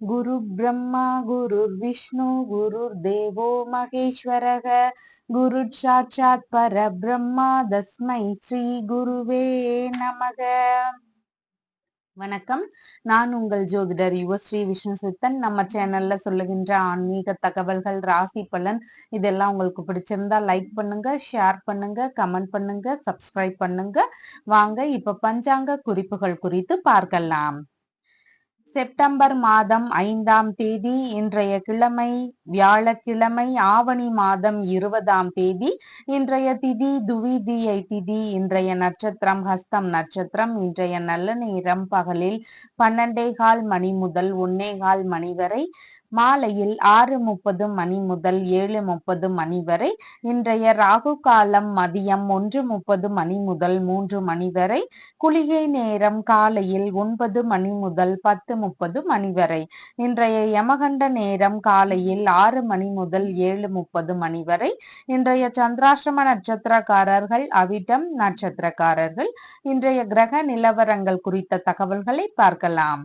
गुरु ब्रह्मा गुरुर्विष्णु गुरुर्देवो महेश्वरः गुरुः साक्षात् परब्रह्मा तस्मै ஸ்ரீ குருவே நமக. வணக்கம். நான் உங்கள் ஜோதிடர் யுவஸ்ரீ விஷ்ணு சித்தன். நம்ம சேனல்ல சொல்லுகின்ற ஆன்மீக தகவல்கள், ராசி பலன் இதெல்லாம் உங்களுக்கு பிடிச்சிருந்தா லைக் பண்ணுங்க, ஷேர் பண்ணுங்க, கமெண்ட் பண்ணுங்க, சப்ஸ்கிரைப் பண்ணுங்க. வாங்க இப்ப பஞ்சாங்க குறிப்புகள் குறித்து பார்க்கலாம். செப்டம்பர் மாதம் 5ஆம் தேதி இன்றைய கிழமை வியாழக்கிழமை, ஆவணி மாதம் 20ஆம் தேதி. இன்றைய திதி துவிதியை திதி. இன்றைய நட்சத்திரம் ஹஸ்தம் நட்சத்திரம். இன்றைய நல்ல நேரம் பகலில் 12:15 மணி முதல் 1:15 மணி வரை, மாலையில் 6:30 மணி முதல் 7:30 மணி வரை. இன்றைய ராகு காலம் மதியம் 1:30 மணி முதல் 3 மணி வரை. குளிகை நேரம் காலையில் 9 மணி முதல் 10:30 மணி வரை. இன்றைய யமகண்ட நேரம் காலையில் 6 மணி முதல் 7:30 மணி வரை. இன்றைய சந்திராஷ்டம நட்சத்திரக்காரர்கள் அவிட்டம் நட்சத்திரக்காரர்கள். இன்றைய கிரக நிலவரங்கள் குறித்த தகவல்களை பார்க்கலாம்.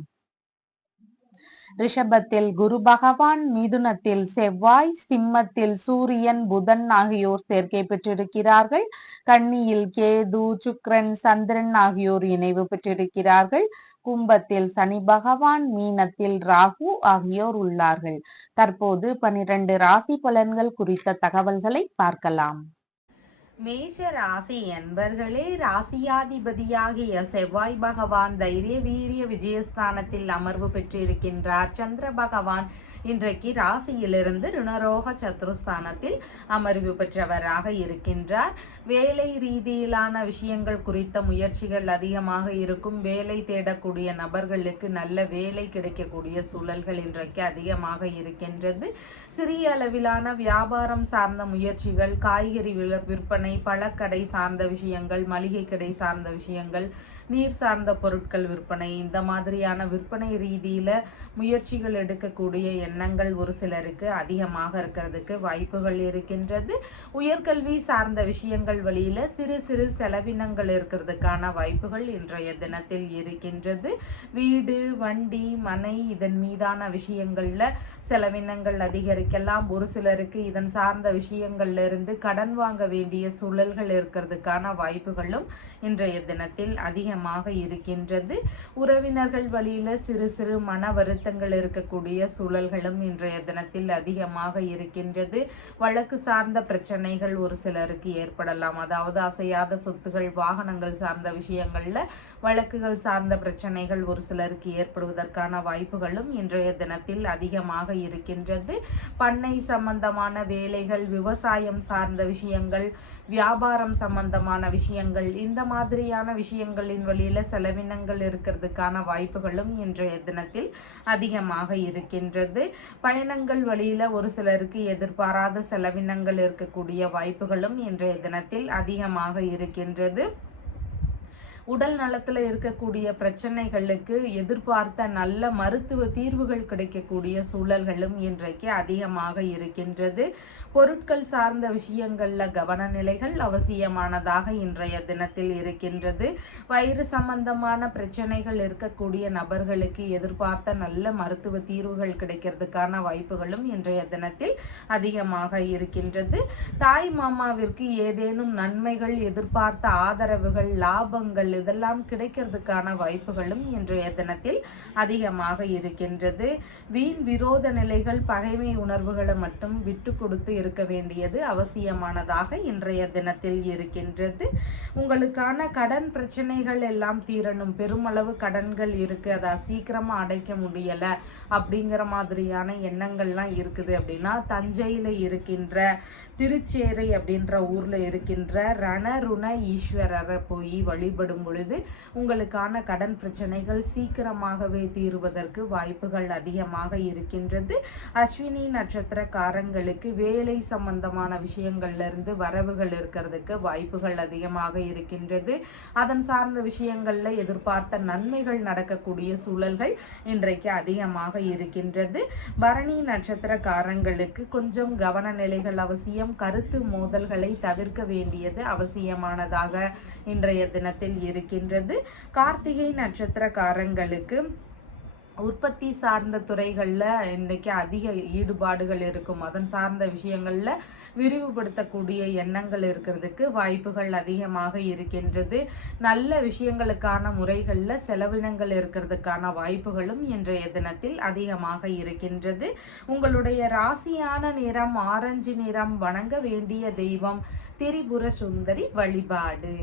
ரிஷபத்தில் குரு பகவான், மிதுனத்தில் செவ்வாய், சிம்மத்தில் சூரியன் புதன் ஆகியோர் சேர்க்கை பெற்றிருக்கிறார்கள். கன்னியில் கேது சுக்கிரன் சந்திரன் ஆகியோர் இணைவு பெற்றிருக்கிறார்கள். கும்பத்தில் சனி பகவான், மீனத்தில் ராகு ஆகியோர் உள்ளார்கள். தற்போது 12 ராசி பலன்கள் குறித்த தகவல்களை பார்க்கலாம். மேஷ ராசி என்பர்களே, ராசியாதிபதியாகிய செவ்வாய் பகவான் தைரிய வீரிய விஜயஸ்தானத்தில் அமர்வு பெற்றிருக்கின்றார். சந்திர பகவான் இன்றைக்கு ராசியிலிருந்து ருணரோக சத்ருஸ்தானத்தில் அமர்வு பெற்றவராக இருக்கின்றார். வேலை ரீதியிலான விஷயங்கள் குறித்த முயற்சிகள் அதிகமாக இருக்கும். வேலை தேடக்கூடிய நபர்களுக்கு நல்ல வேலை கிடைக்கக்கூடிய சூழல்கள் இன்றைக்கு அதிகமாக இருக்கின்றது. சிறிய அளவிலான வியாபாரம் சார்ந்த முயற்சிகள், காய்கறி விற்பனை, பழக்கடை சார்ந்த விஷயங்கள், மளிகை கடை சார்ந்த விஷயங்கள், நீர் சார்ந்த பொருட்கள் விற்பனை, இந்த மாதிரியான விற்பனை ரீதியில முயற்சிகள் எடுக்கக்கூடிய எண்ணங்கள் ஒரு சிலருக்கு அதிகமாக இருக்கிறதுக்கு வாய்ப்புகள் இருக்கின்றது. உயர்கல்வி சார்ந்த விஷயங்கள் வழியில சிறு சிறு செலவினங்கள் இருக்கிறதுக்கான வாய்ப்புகள் இன்றைய தினத்தில் இருக்கின்றது. வீடு, வண்டி, மனை இதன் மீதான விஷயங்கள்ல செலவினங்கள் அதிகரிக்கலாம். ஒரு சிலருக்கு இதன் சார்ந்த விஷயங்கள்ல இருந்து கடன் வாங்க வேண்டிய சூழல்கள் இருக்கிறதுக்கான வாய்ப்புகளும் இன்றைய தினத்தில் அதிகமாக இருக்கின்றது. உறவினர்கள் வழியில சிறு சிறு மன வருத்தங்கள் இருக்கக்கூடிய சூழல்களும் இன்றைய தினத்தில் அதிகமாக இருக்கின்றது. வழக்கு சார்ந்த பிரச்சனைகள் ஒரு சிலருக்கு ஏற்படலாம். அதாவது அசையாத சொத்துகள், வாகனங்கள் சார்ந்த விஷயங்கள்ல வழக்குகள் சார்ந்த பிரச்சனைகள் ஒரு சிலருக்கு ஏற்படுவதற்கான வாய்ப்புகளும் இன்றைய தினத்தில் அதிகமாக இருக்கின்றது. பண்ணை சம்பந்தமான வேலைகள், விவசாயம் சார்ந்த விஷயங்கள், வியாபாரம் சம்பந்தமான விஷயங்கள், இந்த மாதிரியான விஷயங்களின் வழியில செலவினங்கள் இருக்கிறதுக்கான வாய்ப்புகளும் இன்றைய தினத்தில் அதிகமாக இருக்கின்றது. பயணங்கள் வழியில ஒரு சிலருக்கு எதிர்பாராத செலவினங்கள் இருக்கக்கூடிய வாய்ப்புகளும் இன்றைய தினத்தில் அதிகமாக இருக்கின்றது. உடல் நலத்தில் இருக்கக்கூடிய பிரச்சனைகளுக்கு எதிர்பார்த்த நல்ல மருத்துவ தீர்வுகள் கிடைக்கக்கூடிய சூழல்களும் இன்றைக்கு அதிகமாக இருக்கின்றது. பொருட்கள் சார்ந்த விஷயங்கள்ல கவன நிலைகள் அவசியமானதாக இன்றைய தினத்தில் இருக்கின்றது. வயிறு சம்பந்தமான பிரச்சனைகள் இருக்கக்கூடிய நபர்களுக்கு எதிர்பார்த்த நல்ல மருத்துவ தீர்வுகள் கிடைக்கிறதுக்கான வாய்ப்புகளும் இன்றைய தினத்தில் அதிகமாக இருக்கின்றது. தாய் மாமாவிற்கு ஏதேனும் நன்மைகள், எதிர்பார்த்த ஆதரவுகள், லாபங்கள் இதெல்லாம் கிடைக்கிறதுக்கான வாய்ப்புகளும் இன்றைய தினத்தில் அதிகமாக இருக்கின்றது. வீண் விரோத நிலைகள், பகைமை உணர்வுகளை மட்டும் விட்டு கொடுத்து இருக்க வேண்டியது அவசியமானதாக இன்றைய தினத்தில் இருக்கின்றது. உங்களுக்கான கடன் பிரச்சனைகள் எல்லாம் தீரணும். பெருமளவு கடன்கள் இருக்கு, அதை சீக்கிரமா அடைக்க முடியல அப்படிங்கிற மாதிரியான எண்ணங்கள்லாம் இருக்குது அப்படின்னா, தஞ்சையில இருக்கின்ற திருச்சேரை அப்படின்ற ஊர்ல இருக்கின்ற ரணருண ஈஸ்வரரை போய் வழிபடும் பொழுது உங்களுக்கான கடன் பிரச்சனைகள் சீக்கிரமாகவே தீருவதற்கு வாய்ப்புகள் அதிகமாக இருக்கின்றது. அஸ்வினி நட்சத்திரக்காரங்களுக்கு வேலை சம்பந்தமான விஷயங்கள்ல இருந்து வரவுகள் இருக்கிறதுக்கு வாய்ப்புகள் அதிகமாக இருக்கின்றது. அதன் சார்ந்த விஷயங்கள்ல எதிர்பார்த்த நன்மைகள் நடக்கக்கூடிய சூழல்கள் இன்றைக்கு அதிகமாக இருக்கின்றது. பரணி நட்சத்திரக்காரங்களுக்கு கொஞ்சம் கவன நிலைகள் அவசியம். கருத்து மோதல்களை தவிர்க்க வேண்டியது அவசியமானதாக இன்றைய தினத்தில் இருக்கின்றது. கார்த்திகை நட்சத்திரக்காரங்களுக்கு உற்பத்தி சார்ந்த துறைகளில் இன்றைக்கி அதிக ஈடுபாடுகள் இருக்கும். அதன் சார்ந்த விஷயங்களில் விரிவுபடுத்தக்கூடிய எண்ணங்கள் இருக்கிறதுக்கு வாய்ப்புகள் அதிகமாக இருக்கின்றது. நல்ல விஷயங்களுக்கான முறைகளில் செலவினங்கள் இருக்கிறதுக்கான வாய்ப்புகளும் இன்றைய தினத்தில் அதிகமாக இருக்கின்றது. உங்களுடைய ராசியான நிறம் ஆரஞ்சு நிறம். வணங்க வேண்டிய தெய்வம் திரிபுர சுந்தரி வழிபாடு.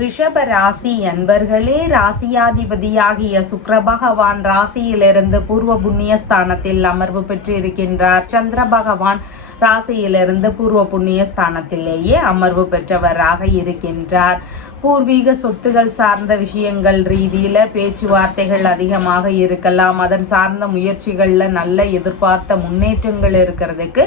ரிஷப ராசி அன்பர்களே, ராசியாதிபதியாகிய சுக்கிர பகவான் ராசியிலிருந்து பூர்வ புண்ணிய ஸ்தானத்தில் அமர்வு பெற்று இருக்கின்றார். சந்திர பகவான் ராசியிலிருந்து பூர்வ புண்ணிய ஸ்தானத்திலேயே அமர்வு பெற்றவராக இருக்கின்றார். பூர்வீக சொத்துகள் சார்ந்த விஷயங்கள் ரீதியில பேச்சுவார்த்தைகள் அதிகமாக இருக்கலாம். அதன் சார்ந்த முயற்சிகள்ல நல்ல எதிர்பார்த்த முன்னேற்றங்கள் இருக்கிறதுக்கு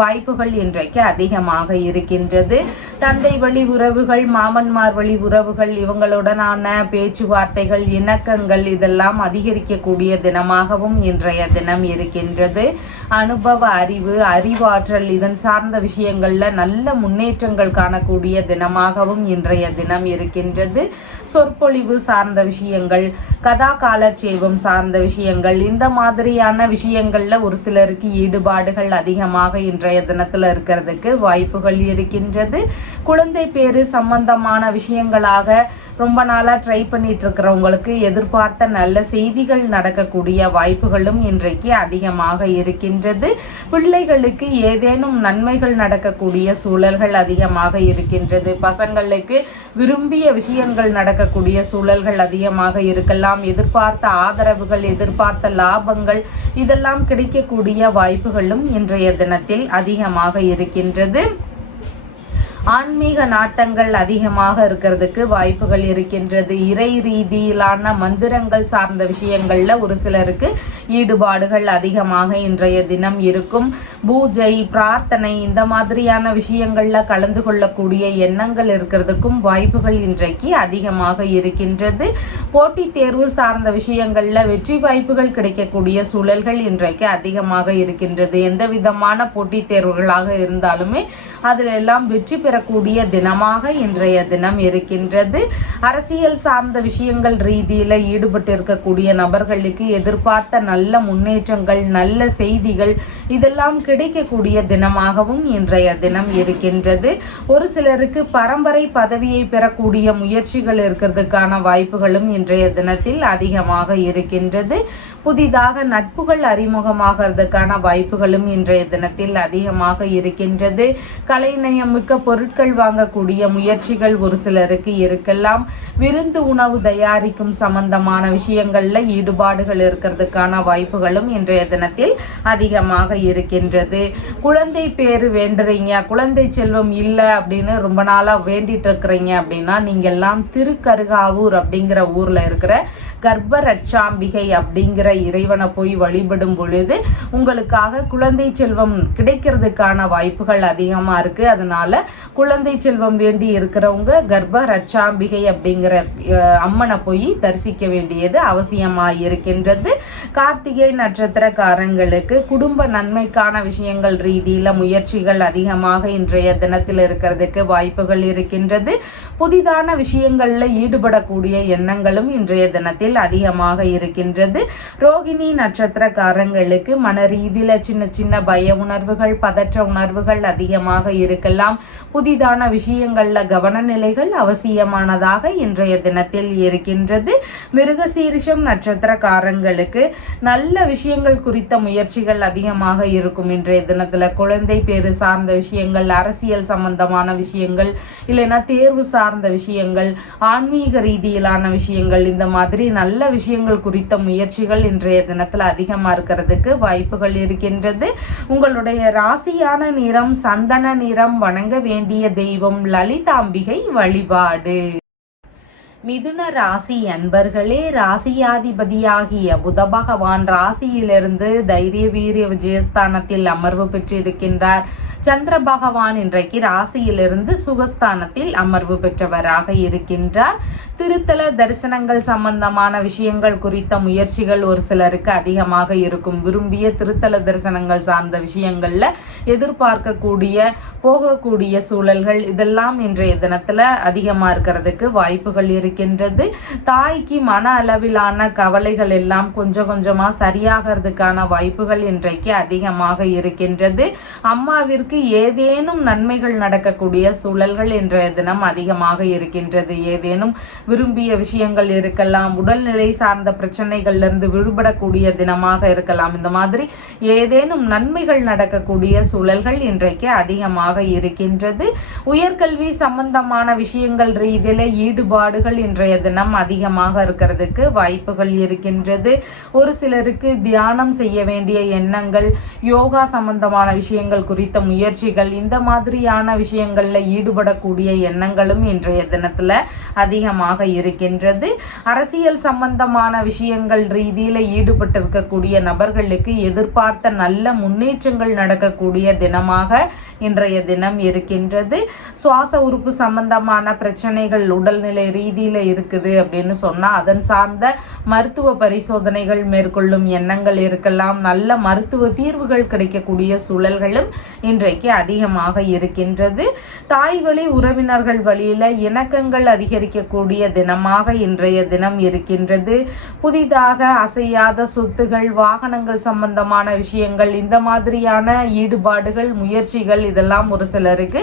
வாய்ப்புகள் இன்றைக்கு அதிகமாக இருக்கின்றது. தந்தை வழி உறவுகள், மாமன்மார் வழி உறவுகள், இவங்களுடனான பேச்சுவார்த்தைகள், இணக்கங்கள் இதெல்லாம் அதிகரிக்கக்கூடிய தினமாகவும் இன்றைய தினம் இருக்கின்றது. அனுபவ அறிவு, அறிவாற்றல் இதன் சார்ந்த விஷயங்கள்ல நல்ல முன்னேற்றங்கள் காணக்கூடிய தினமாகவும் இன்றைய தினம் இருக்கின்றது. சொற்பொழிவு சார்ந்த விஷயங்கள், கதா காலட்சேபம் சார்ந்த விஷயங்கள், இந்த மாதிரியான விஷயங்கள்ல ஒரு சிலருக்கு ஈடுபாடுகள் அதிகமாக இன்றைய தினத்துல இருக்கிறதுக்கு வாய்ப்புகள் இருக்கின்றது. குழந்தை பேரு சம்பந்தமான விஷயங்களாக ரொம்ப நாளா ட்ரை பண்ணிட்டு இருக்கிறவங்களுக்கு எதிர்பார்த்த நல்ல செய்திகள் நடக்கக்கூடிய வாய்ப்புகளும் இன்றைக்கு அதிகமாக இருக்கின்றது. பிள்ளைகளுக்கு ஏதேனும் நன்மைகள் நடக்கக்கூடிய சூழல்கள் அதிகமாக இருக்கின்றது. பசங்களுக்கு விரும்பிய விஷயங்கள் நடக்கக்கூடிய சூழல்கள் அதிகமாக இருக்கலாம். எதிர்பார்த்த ஆதரவுகள், எதிர்பார்த்த லாபங்கள் இதெல்லாம் கிடைக்கக்கூடிய வாய்ப்புகளும் இன்றைய தினத்தில் அதிகமாக இருக்கின்றது. ஆன்மீக நாட்டங்கள் அதிகமாக இருக்கிறதுக்கு வாய்ப்புகள் இருக்கின்றது. இறை ரீதியிலான மந்திரங்கள் சார்ந்த விஷயங்கள்ல ஒரு சிலருக்கு ஈடுபாடுகள் அதிகமாக இன்றைய தினம் இருக்கும். பூஜை, பிரார்த்தனை இந்த மாதிரியான விஷயங்கள்ல கலந்து கொள்ளக்கூடிய எண்ணங்கள் இருக்கிறதுக்கும் வாய்ப்புகள் இன்றைக்கு அதிகமாக இருக்கின்றது. போட்டித் தேர்வு சார்ந்த விஷயங்கள்ல வெற்றி வாய்ப்புகள் கிடைக்கக்கூடிய சூழல்கள் இன்றைக்கு அதிகமாக இருக்கின்றது. எந்த விதமான போட்டித் தேர்வுகளாக இருந்தாலுமே அதில் எல்லாம் வெற்றி பெறக்கூடிய தினமாக இன்றைய தினம் இருக்கின்றது. அரசியல் சார்ந்த விஷயங்கள் ரீதியில ஈடுபட்டு இருக்கக்கூடிய நபர்களுக்கு எதிர்பார்த்த நல்ல முன்னேற்றங்கள், நல்ல செய்திகள் இதெல்லாம் கிடைக்கக்கூடிய தினமாகவும் இன்றைய தினம் இருக்கின்றது. ஒரு சிலருக்கு பரம்பரை பதவியை பெறக்கூடிய முயற்சிகள் இருக்கிறதுக்கான வாய்ப்புகளும் இன்றைய தினத்தில் அதிகமாக இருக்கின்றது. புதிதாக நட்புகள் அறிமுகமாகிறதுக்கான வாய்ப்புகளும் இன்றைய தினத்தில் அதிகமாக இருக்கின்றது. கலைநயமிக்க பொருட்கள் வாங்கக்கூடிய முயற்சிகள் ஒரு சிலருக்கு இருக்கலாம். விருந்து உணவு தயாரிக்கும் சம்பந்தமான விஷயங்கள்ல ஈடுபாடுகள் இருக்கிறதுக்கான வாய்ப்புகளும் இன்றைய தினத்தில் அதிகமாக இருக்கின்றது. குழந்தை பேரு வேண்டுறீங்க, குழந்தை செல்வம் இல்லை அப்படின்னு ரொம்ப நாளா வேண்டிட்டு இருக்கிறீங்க அப்படின்னா நீங்க எல்லாம் திருக்கருகாவூர் அப்படிங்கிற ஊர்ல இருக்கிற கர்ப்ப ரட்சாம்பிகை அப்படிங்கிற இறைவனை போய் வழிபடும் பொழுது உங்களுக்காக குழந்தை செல்வம் கிடைக்கிறதுக்கான வாய்ப்புகள் அதிகமா இருக்கு. அதனால குழந்தை செல்வம் வேண்டி இருக்கிறவங்க கர்ப்ப ரட்சாம்பிகை அப்படிங்கிற அம்மனை போய் தரிசிக்க வேண்டியது அவசியமாக இருக்கின்றது. கார்த்திகை நட்சத்திரக்காரங்களுக்கு குடும்ப நன்மைக்கான விஷயங்கள் ரீதியில முயற்சிகள் அதிகமாக இன்றைய தினத்தில் இருக்கிறதுக்கு வாய்ப்புகள் இருக்கின்றது. புதிதான விஷயங்கள்ல ஈடுபடக்கூடிய எண்ணங்களும் இன்றைய தினத்தில் அதிகமாக இருக்கின்றது. ரோகிணி நட்சத்திரக்காரங்களுக்கு மன ரீதியில சின்ன சின்ன பய உணர்வுகள், பதற்ற உணர்வுகள் அதிகமாக இருக்கலாம். புதிதான விஷயங்கள்ல கவனநிலைகள் அவசியமானதாக இன்றைய தினத்தில் இருக்கின்றது. மிருகசீரிஷம் நட்சத்திரக்காரங்களுக்கு நல்ல விஷயங்கள் குறித்த முயற்சிகள் அதிகமாக இருக்கும். இன்றைய தினத்துல குழந்தை பேரு சார்ந்த விஷயங்கள், அரசியல் சம்பந்தமான விஷயங்கள், இல்லைன்னா தேர்வு சார்ந்த விஷயங்கள், ஆன்மீக ரீதியிலான விஷயங்கள், இந்த மாதிரி நல்ல விஷயங்கள் குறித்த முயற்சிகள் இன்றைய தினத்துல அதிகமா இருக்கிறதுக்கு வாய்ப்புகள் இருக்கின்றது. உங்களுடைய ராசியான நிறம் சந்தன நிறம். வணங்க வேண்டிய தெய்வம் லலிதாம்பிகை வழிபாடு. மிதுன ராசி அன்பர்களே, ராசியாதிபதியாகிய புத பகவான் ராசியிலிருந்து தைரிய வீரிய விஜயஸ்தானத்தில் அமர்வு பெற்றிருக்கின்றார். சந்திர பகவான் இன்றைக்கு ராசியிலிருந்து சுகஸ்தானத்தில் அமர்வு பெற்றவராக இருக்கின்றார். திருத்தல தரிசனங்கள் சம்பந்தமான விஷயங்கள் குறித்த முயற்சிகள் ஒரு சிலருக்கு அதிகமாக இருக்கும். விரும்பிய திருத்தல தரிசனங்கள் சார்ந்த விஷயங்கள்ல எதிர்பார்க்கக்கூடிய போகக்கூடிய சூழல்கள் இதெல்லாம் இன்றைய தினத்துல அதிகமா இருக்கிறதுக்கு வாய்ப்புகள் இருக்கு. இருக்கின்றது. தாய்க்கு மன அளவிலான கவலைகள் எல்லாம் கொஞ்சம் கொஞ்சமா சரியாகிறதுக்கான வாய்ப்புகள் இன்றைக்கு அதிகமாக இருக்கின்றது. அம்மாவிற்கு ஏதேனும் நன்மைகள் நடக்கக்கூடிய சூழல்கள் இன்றைய தினம் அதிகமாக இருக்கின்றது. ஏதேனும் விரும்பிய விஷயங்கள் இருக்கலாம், உடல்நிலை சார்ந்த பிரச்சனைகள்ல இருந்து விடுபடக்கூடிய தினமாக இருக்கலாம். இந்த மாதிரி ஏதேனும் நன்மைகள் நடக்கக்கூடிய சூழல்கள் இன்றைக்கு அதிகமாக இருக்கின்றது. உயர்கல்வி சம்பந்தமான விஷயங்கள் ரீதியில ஈடுபாடுகள் இன்றைய தினம் அதிகமாக இருக்கிறதுக்கு வாய்ப்புகள் இருக்கின்றது. ஒரு சிலருக்கு தியானம் செய்ய வேண்டிய எண்ணங்கள், யோகா சம்பந்தமான விஷயங்கள் குறித்த முயற்சிகள், இந்த மாதிரியான விஷயங்கள்ல ஈடுபடக்கூடிய எண்ணங்களும் இன்றைய தினத்துல அதிகமாக இருக்கின்றது. அரசியல் சம்பந்தமான விஷயங்கள் ரீதியில ஈடுபட்டிருக்கக்கூடிய நபர்களுக்கு எதிர்பார்த்த நல்ல முன்னேற்றங்கள் நடக்கக்கூடிய தினமாக இன்றைய தினம் இருக்கின்றது. சுவாச உறுப்பு சம்பந்தமான பிரச்சனைகள் உடல்நிலை ரீதியில இருக்குது அப்படின்னு சொன்னா அதன் சார்ந்த மருத்துவ பரிசோதனைகள் மேற்கொள்ளும் எண்ணங்கள் இருக்கலாம். நல்ல மருத்துவ தீர்வுகள் கிடைக்கக்கூடிய சூழல்களும் இன்றைக்கு அதிகமாக இருக்கின்றது. தாய் வழி உறவினர்கள் வழியில இணக்கங்கள் அதிகரிக்கக்கூடிய தினமாக இன்றைய தினம் இருக்கின்றது. புதிதாக அசையாத சொத்துகள், வாகனங்கள் சம்பந்தமான விஷயங்கள், இந்த மாதிரியான ஈடுபாடுகள், முயற்சிகள் இதெல்லாம் ஒரு சிலருக்கு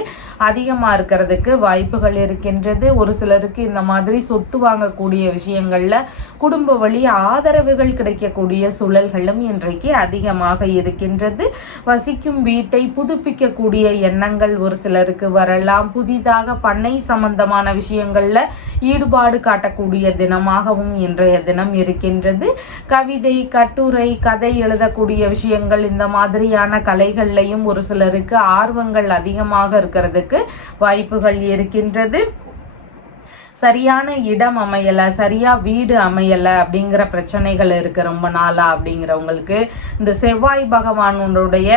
அதிகமாக இருக்கிறதுக்கு வாய்ப்புகள் இருக்கின்றது. ஒரு சிலருக்கு இந்த மாதிரி சொத்து வாங்கக்கூடிய விஷயங்கள்ல குடும்ப வழி ஆதரவுகள் கிடைக்கக்கூடிய சூழல்களும் இன்றைக்கு அதிகமாக இருக்கின்றது. வசிக்கும் வீட்டை புதுப்பிக்கக்கூடிய எண்ணங்கள் ஒரு சிலருக்கு வரலாம். புதிதாக பண்ணை சம்பந்தமான விஷயங்கள்ல ஈடுபாடு காட்டக்கூடிய தினமாகவும் இன்றைய தினம் இருக்கின்றது. கவிதை, கட்டுரை, கதை எழுதக்கூடிய விஷயங்கள், இந்த மாதிரியான கலைகள்லையும் ஒரு சிலருக்கு ஆர்வங்கள் அதிகமாக இருக்கிறதுக்கு வாய்ப்புகள் இருக்கின்றது. சரியான இடம் அமையலை, சரியா வீடு அமையலை அப்படிங்கிற பிரச்சனைகள் இருக்கு ரொம்ப நாளா அப்படிங்கிறவங்களுக்கு இந்த செவ்வாய் பகவானுடைய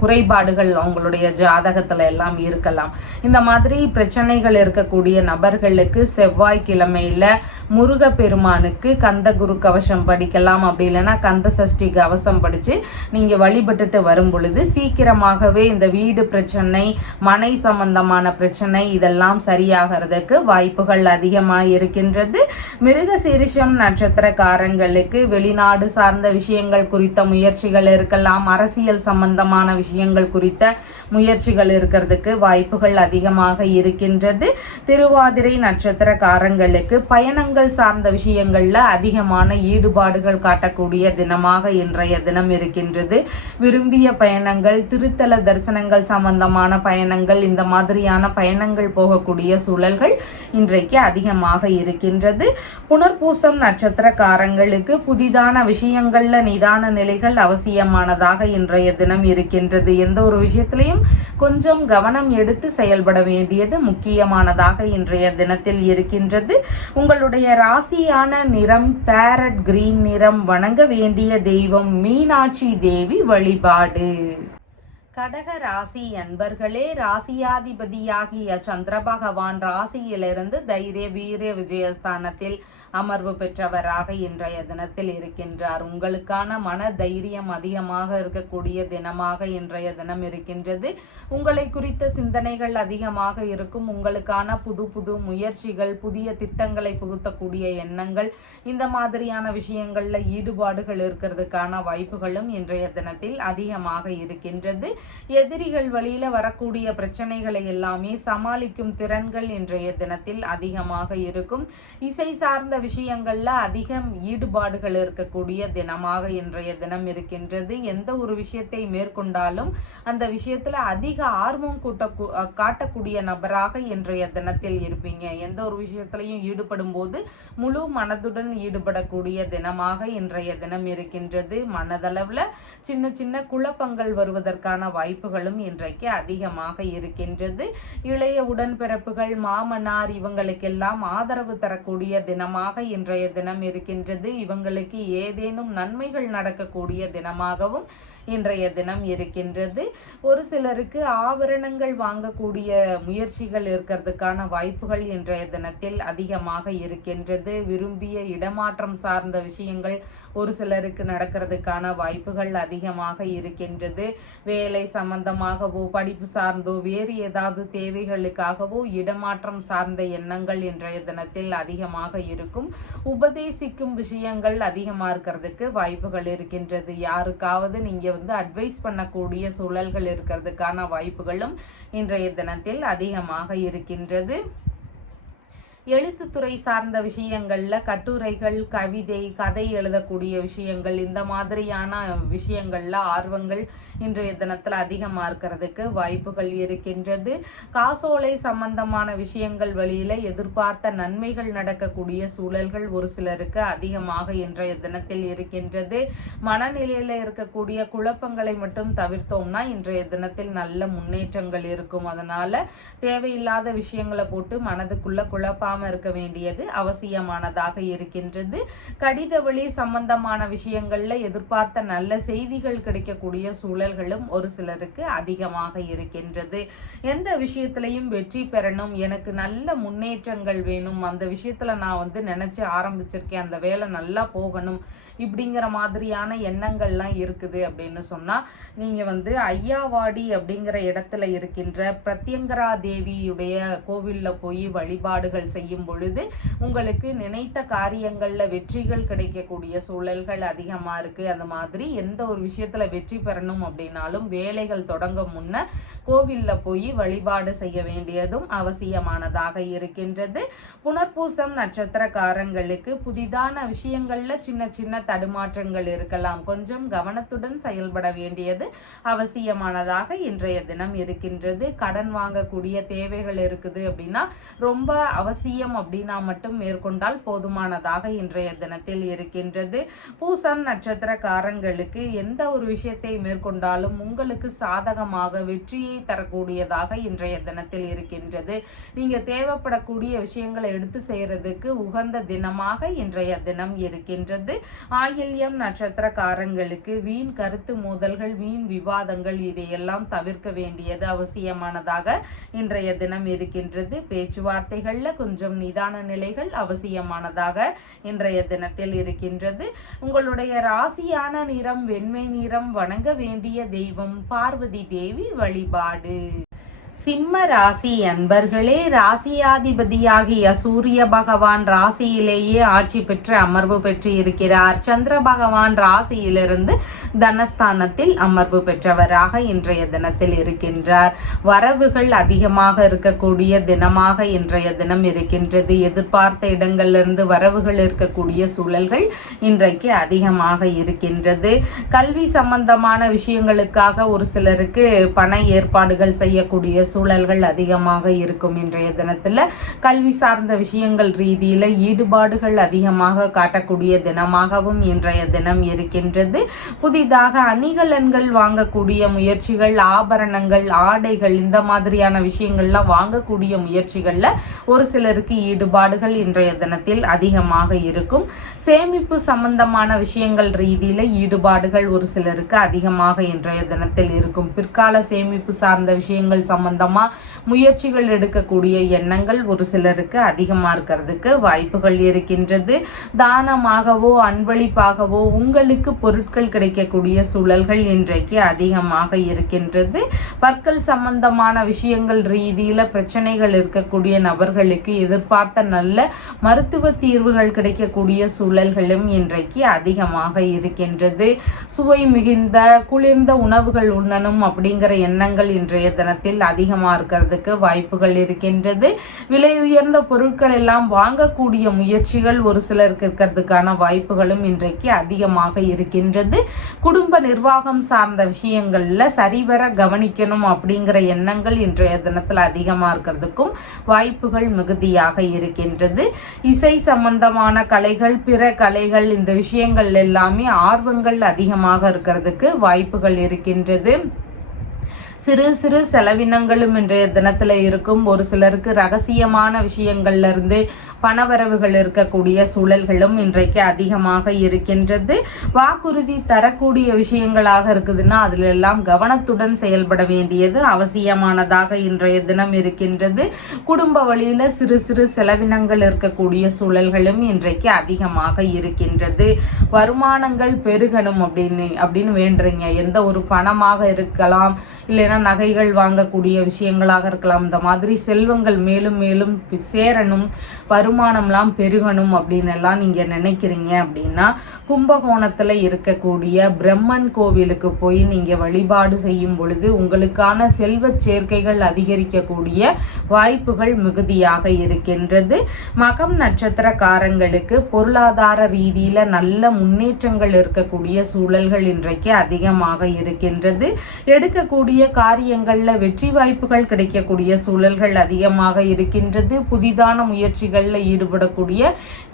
குறைபாடுகள் அவங்களுடைய ஜாதகத்துல எல்லாம் இருக்கலாம். இந்த மாதிரி பிரச்சனைகள் இருக்கக்கூடிய நபர்களுக்கு செவ்வாய் கிழமையில முருக பெருமானுக்கு கந்த குரு கவசம் படிக்கலாம். அப்படி இல்லைன்னா கந்த சஷ்டி கவசம் படிச்சு நீங்க வழிபட்டுட்டு வரும் பொழுது சீக்கிரமாகவே இந்த வீடு பிரச்சனை, மனை சம்பந்தமான பிரச்சனை இதெல்லாம் சரியாகிறதுக்கு வாய்ப்புகள் அதிகமாக இருக்கின்றது. மிருகசீரிஷம் நட்சத்திரக்காரங்களுக்கு வெளிநாடு சார்ந்த விஷயங்கள் குறித்த முயற்சிகள் இருக்கலாம். அரசியல் சம்பந்தமான விஷயங்கள் குறித்த முயற்சிகள் இருக்கிறதுக்கு வாய்ப்புகள் அதிகமாக இருக்கின்றது. திருவாதிரை நட்சத்திரக்காரங்களுக்கு பயணங்கள் சார்ந்த விஷயங்கள்ல அதிகமான ஈடுபாடுகள் காட்டக்கூடிய தினமாக இன்றைய தினம் இருக்கின்றது. விரும்பிய பயணங்கள், திருத்தல தரிசனங்கள் சம்பந்தமான பயணங்கள், இந்த மாதிரியான பயணங்கள் போகக்கூடிய சூழல்கள் இன்றைக்கு அதிகமாக இருக்கின்றது. புனர்பூசம் நட்சத்திரக்காரங்களுக்கு புதிதான விஷயங்கள்ல நிதான நிலைகள் அவசியமானதாக இன்றைய தினம் இருக்கின்றது. எந்த ஒரு விஷயத்திலையும் கொஞ்சம் கவனம் எடுத்து செயல்பட வேண்டியது முக்கியமானதாக இன்றைய தினத்தில் இருக்கின்றது. உங்களுடைய ராசியான நிறம் பேரட் கிரீன் நிறம். வணங்க வேண்டிய தெய்வம் மீனாட்சி தேவி வழிபாடு. கடக ராசி அன்பர்களே, ராசியாதிபதியாகிய சந்திர பகவான் ராசியிலிருந்து தைரிய வீரிய விஜயஸ்தானத்தில் அமர்வு பெற்றவராக இன்றைய தினத்தில் இருக்கின்றார். உங்களுக்கான மன தைரியம் அதிகமாக இருக்கக்கூடிய தினமாக இன்றைய தினம் இருக்கின்றது. உங்களை குறித்த சிந்தனைகள் அதிகமாக இருக்கும். உங்களுக்கான புது புது முயற்சிகள், புதிய திட்டங்களை புகுத்தக்கூடிய எண்ணங்கள், இந்த மாதிரியான விஷயங்கள்ல ஈடுபாடுகள் இருக்கிறதுக்கான வாய்ப்புகளும் இன்றைய தினத்தில் அதிகமாக இருக்கின்றது. எதிரிகள் வழியில வரக்கூடிய பிரச்சனைகளை எல்லாமே சமாளிக்கும் திறன்கள் இன்றைய தினத்தில் அதிகமாக இருக்கும். இசை சார்ந்த விஷயங்கள்ல அதிகம் ஈடுபாடுகள் இருக்கக்கூடிய தினமாக இன்றைய தினம் இருக்கின்றது. எந்த ஒரு விஷயத்தை மேற்கொண்டாலும் அந்த விஷயத்துல அதிக ஆர்வம் காட்டக்கூடிய நபராக இன்றைய தினத்தில் இருப்பீங்க. எந்த ஒரு விஷயத்திலையும் ஈடுபடும் போது முழு மனதுடன் ஈடுபடக்கூடிய தினமாக இன்றைய தினம் இருக்கின்றது. மனதளவுல சின்ன சின்ன குழப்பங்கள் வருவதற்கான வாய்ப்புகளும் இன்றைக்கு அதிகமாக இருக்கின்றது. இளைய உடன்பிறப்புகள், மாமனார் இவங்களுக்கெல்லாம் ஆதரவு தரக்கூடிய தினமாக இன்றைய தினம் இருக்கின்றது. இவங்களுக்கு ஏதேனும் நன்மைகள் நடக்கக்கூடிய தினமாகவும் இன்றைய தினம் இருக்கின்றது. ஒரு சிலருக்கு ஆபரணங்கள் வாங்கக்கூடிய முயற்சிகள் இருக்கிறதுக்கான வாய்ப்புகள் இன்றைய தினத்தில் அதிகமாக இருக்கின்றது. விரும்பிய இடமாற்றம் சார்ந்த விஷயங்கள் ஒரு சிலருக்கு நடக்கிறதுக்கான வாய்ப்புகள் அதிகமாக இருக்கின்றது. வேலை சம்பந்தமாகவோ படிப்பு சார்ந்தோ வேறு ஏதாவது தேவைகளுக்காகவோ இடமாற்றம் சார்ந்த எண்ணங்கள் இன்றைய தினத்தில் அதிகமாக இருக்கும். உபதேசிக்கும் விஷயங்கள் அதிகமாக இருக்கிறதுக்கு வாய்ப்புகள் இருக்கின்றது. யாருக்காவது நீங்க அட்வைஸ் பண்ணக்கூடிய சூழல்கள் இருக்கிறதுக்கான வாய்ப்புகளும் இன்றைய தினத்தில் அதிகமாக இருக்கின்றது. எழுத்துத்துறை சார்ந்த விஷயங்கள்ல கட்டுரைகள், கவிதை, கதை எழுதக்கூடிய விஷயங்கள், இந்த மாதிரியான விஷயங்கள்ல ஆர்வங்கள் இன்றைய தினத்துல அதிகமா இருக்கிறதுக்கு வாய்ப்புகள் இருக்கின்றது. காசோலை சம்பந்தமான விஷயங்கள் வழியில எதிர்பார்த்த நன்மைகள் நடக்கக்கூடிய சூழல்கள் ஒரு சிலருக்கு அதிகமாக இன்றைய தினத்தில் இருக்கின்றது. மனநிலையில இருக்கக்கூடிய குழப்பங்களை மட்டும் தவிர்த்தோம்னா இன்றைய தினத்தில் நல்ல முன்னேற்றங்கள் இருக்கும். அதனால தேவையில்லாத விஷயங்களை போட்டு மனதுக்குள்ள குழப்ப இருக்க வேண்டியது அவசியமானதாக இருக்கின்றது. கடித வழி சம்பந்தமான விஷயங்கள்ல எதிர்பார்த்த நல்ல செய்திகள் கிடைக்கக்கூடிய சூழல்களும் ஒரு சிலருக்கு அதிகமாக இருக்கின்றது. எந்த விஷயத்திலையும் வெற்றி பெறணும், எனக்கு நல்ல முன்னேற்றங்கள் வேணும், அந்த விஷயத்துல நான் நினைச்சு ஆரம்பிச்சிருக்கேன், அந்த வேலை நல்லா போகணும், இப்படிங்கிற மாதிரியான எண்ணங்கள்லாம் இருக்குது அப்படின்னு சொன்னா நீங்க ஐயாவாடி அப்படிங்கிற இடத்துல இருக்கின்ற பிரத்யங்கரா தேவியுடைய கோவில்ல போய் வழிபாடுகள் செய்யும் பொழுது உங்களுக்கு நினைத்த காரியங்கள்ல வெற்றிகள் கிடைக்கக்கூடிய சூழல்கள் அதிகமா இருக்கு. அந்த மாதிரி எந்த ஒரு விஷயத்துல வெற்றி பெறணும் அப்படின்னாலும் வேலைகள் தொடங்க முன்ன கோவில்ல போய் வழிபாடு செய்ய வேண்டியதும் அவசியமானதாக இருக்கின்றது. புனர்பூசம் நட்சத்திரக்காரங்களுக்கு புதிதான விஷயங்கள்ல சின்ன சின்ன தடுமாற்றங்கள் இருக்கலாம். கொஞ்சம் கவனத்துடன் செயல்பட வேண்டியது அவசியமானதாக இன்றைய தினம் இருக்கின்றது. கடன் வாங்கக்கூடிய தேவைகள் இருக்குது அப்படின்னா ரொம்ப அவசியம் அப்படின்னா மட்டும் மேற்கொண்டால் போதுமானதாக இன்றைய தினத்தில் இருக்கின்றது. பூசம் நட்சத்திரக்காரங்களுக்கு எந்த ஒரு விஷயத்தை மேற்கொண்டாலும் உங்களுக்கு சாதகமாக வெற்றியை தரக்கூடியதாக இன்றைய தினத்தில் இருக்கின்றது. நீங்க தேவைப்படக்கூடிய விஷயங்களை எடுத்து செய்யறதுக்கு உகந்த தினமாக இன்றைய தினம் இருக்கின்றது. ஆயில்யம் நட்சத்திரக்காரங்களுக்கு வீண் கருத்து மோதல்கள், வீண் விவாதங்கள் இதையெல்லாம் தவிர்க்க வேண்டியது அவசியமானதாக இன்றைய தினம் இருக்கின்றது. பேச்சுவார்த்தைகள்ல கொஞ்சம் நிதான நிலைகள் அவசியமானதாக இன்றைய தினத்தில் இருக்கின்றது. உங்களுடைய ராசியான நிறம் வெண்மை நிறம். வணங்க வேண்டிய தெய்வம் பார்வதி தேவி வழிபாடு. சிம்ம ராசி அன்பர்களே, ராசியாதிபதியாகிய சூரிய பகவான் ராசியிலேயே ஆட்சி பெற்று அமர்வு பெற்று இருக்கிறார். சந்திர பகவான் ராசியிலிருந்து தனஸ்தானத்தில் அமர்வு பெற்றவராக இன்றைய தினத்தில் இருக்கின்றார். வரவுகள் அதிகமாக இருக்கக்கூடிய தினமாக இன்றைய தினம் இருக்கின்றது. எதிர்பார்த்த இடங்களிலிருந்து வரவுகள் இருக்கக்கூடிய சூழல்கள் இன்றைக்கு அதிகமாக இருக்கின்றது. கல்வி சம்பந்தமான விஷயங்களுக்காக ஒரு சிலருக்கு பண ஏற்பாடுகள் செய்யக்கூடிய சூழல்கள் அதிகமாக இருக்கும். இன்றைய தினத்துல கல்வி சார்ந்த விஷயங்கள் ரீதியில ஈடுபாடுகள் அதிகமாக காட்டக்கூடிய தினமாகவும் இன்றைய தினம் இருக்கின்றது. புதிதாக அணிகலன்கள் வாங்கக்கூடிய முயற்சிகள், ஆபரணங்கள், ஆடைகள், இந்த மாதிரியான விஷயங்கள்லாம் வாங்கக்கூடிய முயற்சிகள்ல ஒரு சிலருக்கு ஈடுபாடுகள் இன்றைய தினத்தில் அதிகமாக இருக்கும். சேமிப்பு சம்பந்தமான விஷயங்கள் ரீதியில ஈடுபாடுகள் ஒரு சிலருக்கு அதிகமாக இன்றைய தினத்தில் இருக்கும். பிற்கால சேமிப்பு சார்ந்த விஷயங்கள் சம்பந்தமா முயற்சிகள் எடுக்கக்கூடிய எண்ணங்கள் ஒரு சிலருக்கு அதிகமா இருக்கிறதுக்கு வாய்ப்புகள் இருக்கின்றது. தானமாகவோ அன்பளிப்பாகவோ உங்களுக்கு பொருட்கள் கிடைக்கக்கூடிய சூழல்கள் இன்றைக்கு அதிகமாக இருக்கின்றது. பற்கள் சம்பந்தமான விஷயங்கள் ரீதியில பிரச்சனைகள் இருக்கக்கூடிய நபர்களுக்கு எதிர்பார்த்த நல்ல மருத்துவ தீர்வுகள் கிடைக்கக்கூடிய சூழல்களும் இன்றைக்கு அதிகமாக இருக்கின்றது. சுவை மிகுந்த குளிர்ந்த உணவுகள் உண்ணணும் அப்படிங்கிற எண்ணங்கள் இன்றைய தினத்தில் அதிகமாக இருக்கிறதுக்கு வாய்ப்புகள் இருக்கின்றது. விலை உயர்ந்த பொருட்கள் எல்லாம் வாங்கக்கூடிய முயற்சிகள் ஒரு சிலருக்கு இருக்கிறதுக்கான வாய்ப்புகளும் இன்றைக்கு அதிகமாக இருக்கின்றது. குடும்ப நிர்வாகம் சார்ந்த விஷயங்கள்ல சரிவர கவனிக்கணும் அப்படிங்கிற எண்ணங்கள் இன்றைய தினத்தில் அதிகமாக இருக்கிறதுக்கும் வாய்ப்புகள் மிகுதியாக இருக்கின்றது. இசை சம்பந்தமான கலைகள், பிற கலைகள், இந்த விஷயங்கள் எல்லாமே ஆர்வங்கள் அதிகமாக இருக்கிறதுக்கு வாய்ப்புகள் இருக்கின்றது. சிறு சிறு செலவினங்களும் இன்றைய தினத்துல இருக்கும். ஒரு சிலருக்கு ரகசியமான விஷயங்கள்ல இருந்து பணவரவுகள் இருக்கக்கூடிய சூழல்களும் இன்றைக்கு அதிகமாக இருக்கின்றது. வாக்குறுதி தரக்கூடிய விஷயங்களாக இருக்குதுன்னா அதுல எல்லாம் கவனத்துடன் செயல்பட வேண்டியது அவசியமானதாக இன்றைய தினம் இருக்கின்றது. குடும்ப வழியில சிறு சிறு செலவினங்கள் இருக்கக்கூடிய சூழல்களும் இன்றைக்கு அதிகமாக இருக்கின்றது. வருமானங்கள் பெருகணும் அப்படின்னு வேண்டுறீங்க. எந்த ஒரு பணமாக இருக்கலாம், இல்லைன்னா நகைகள் வாங்கக்கூடிய விஷயங்களாக இருக்கலாம். இந்த மாதிரி செல்வங்கள் மேலும் மேலும் சேரணும், வருமானம்லாம் பெருகணும் அப்படின்னு எல்லாம் நீங்க நினைக்கிறீங்க அப்படின்னா கும்பகோணத்துல இருக்கக்கூடிய பிரம்மன் கோவிலுக்கு போய் நீங்க வழிபாடு செய்யும் பொழுது உங்களுக்கான செல்வ சேர்க்கைகள் அதிகரிக்கக்கூடிய வாய்ப்புகள் மிகுதியாக இருக்கின்றது. மகம் நட்சத்திரக்காரங்களுக்கு பொருளாதார ரீதியில நல்ல முன்னேற்றங்கள் இருக்கக்கூடிய சூழல்கள் இன்றைக்கு அதிகமாக இருக்கின்றது. எடுக்கக்கூடிய காரியங்கள்ல வெற்றி வாய்ப்புகள் கிடைக்கக்கூடிய சூழல்கள் அதிகமாக இருக்கின்றது. புதிதான முயற்சிகள்ல ஈடுபடக்கூடிய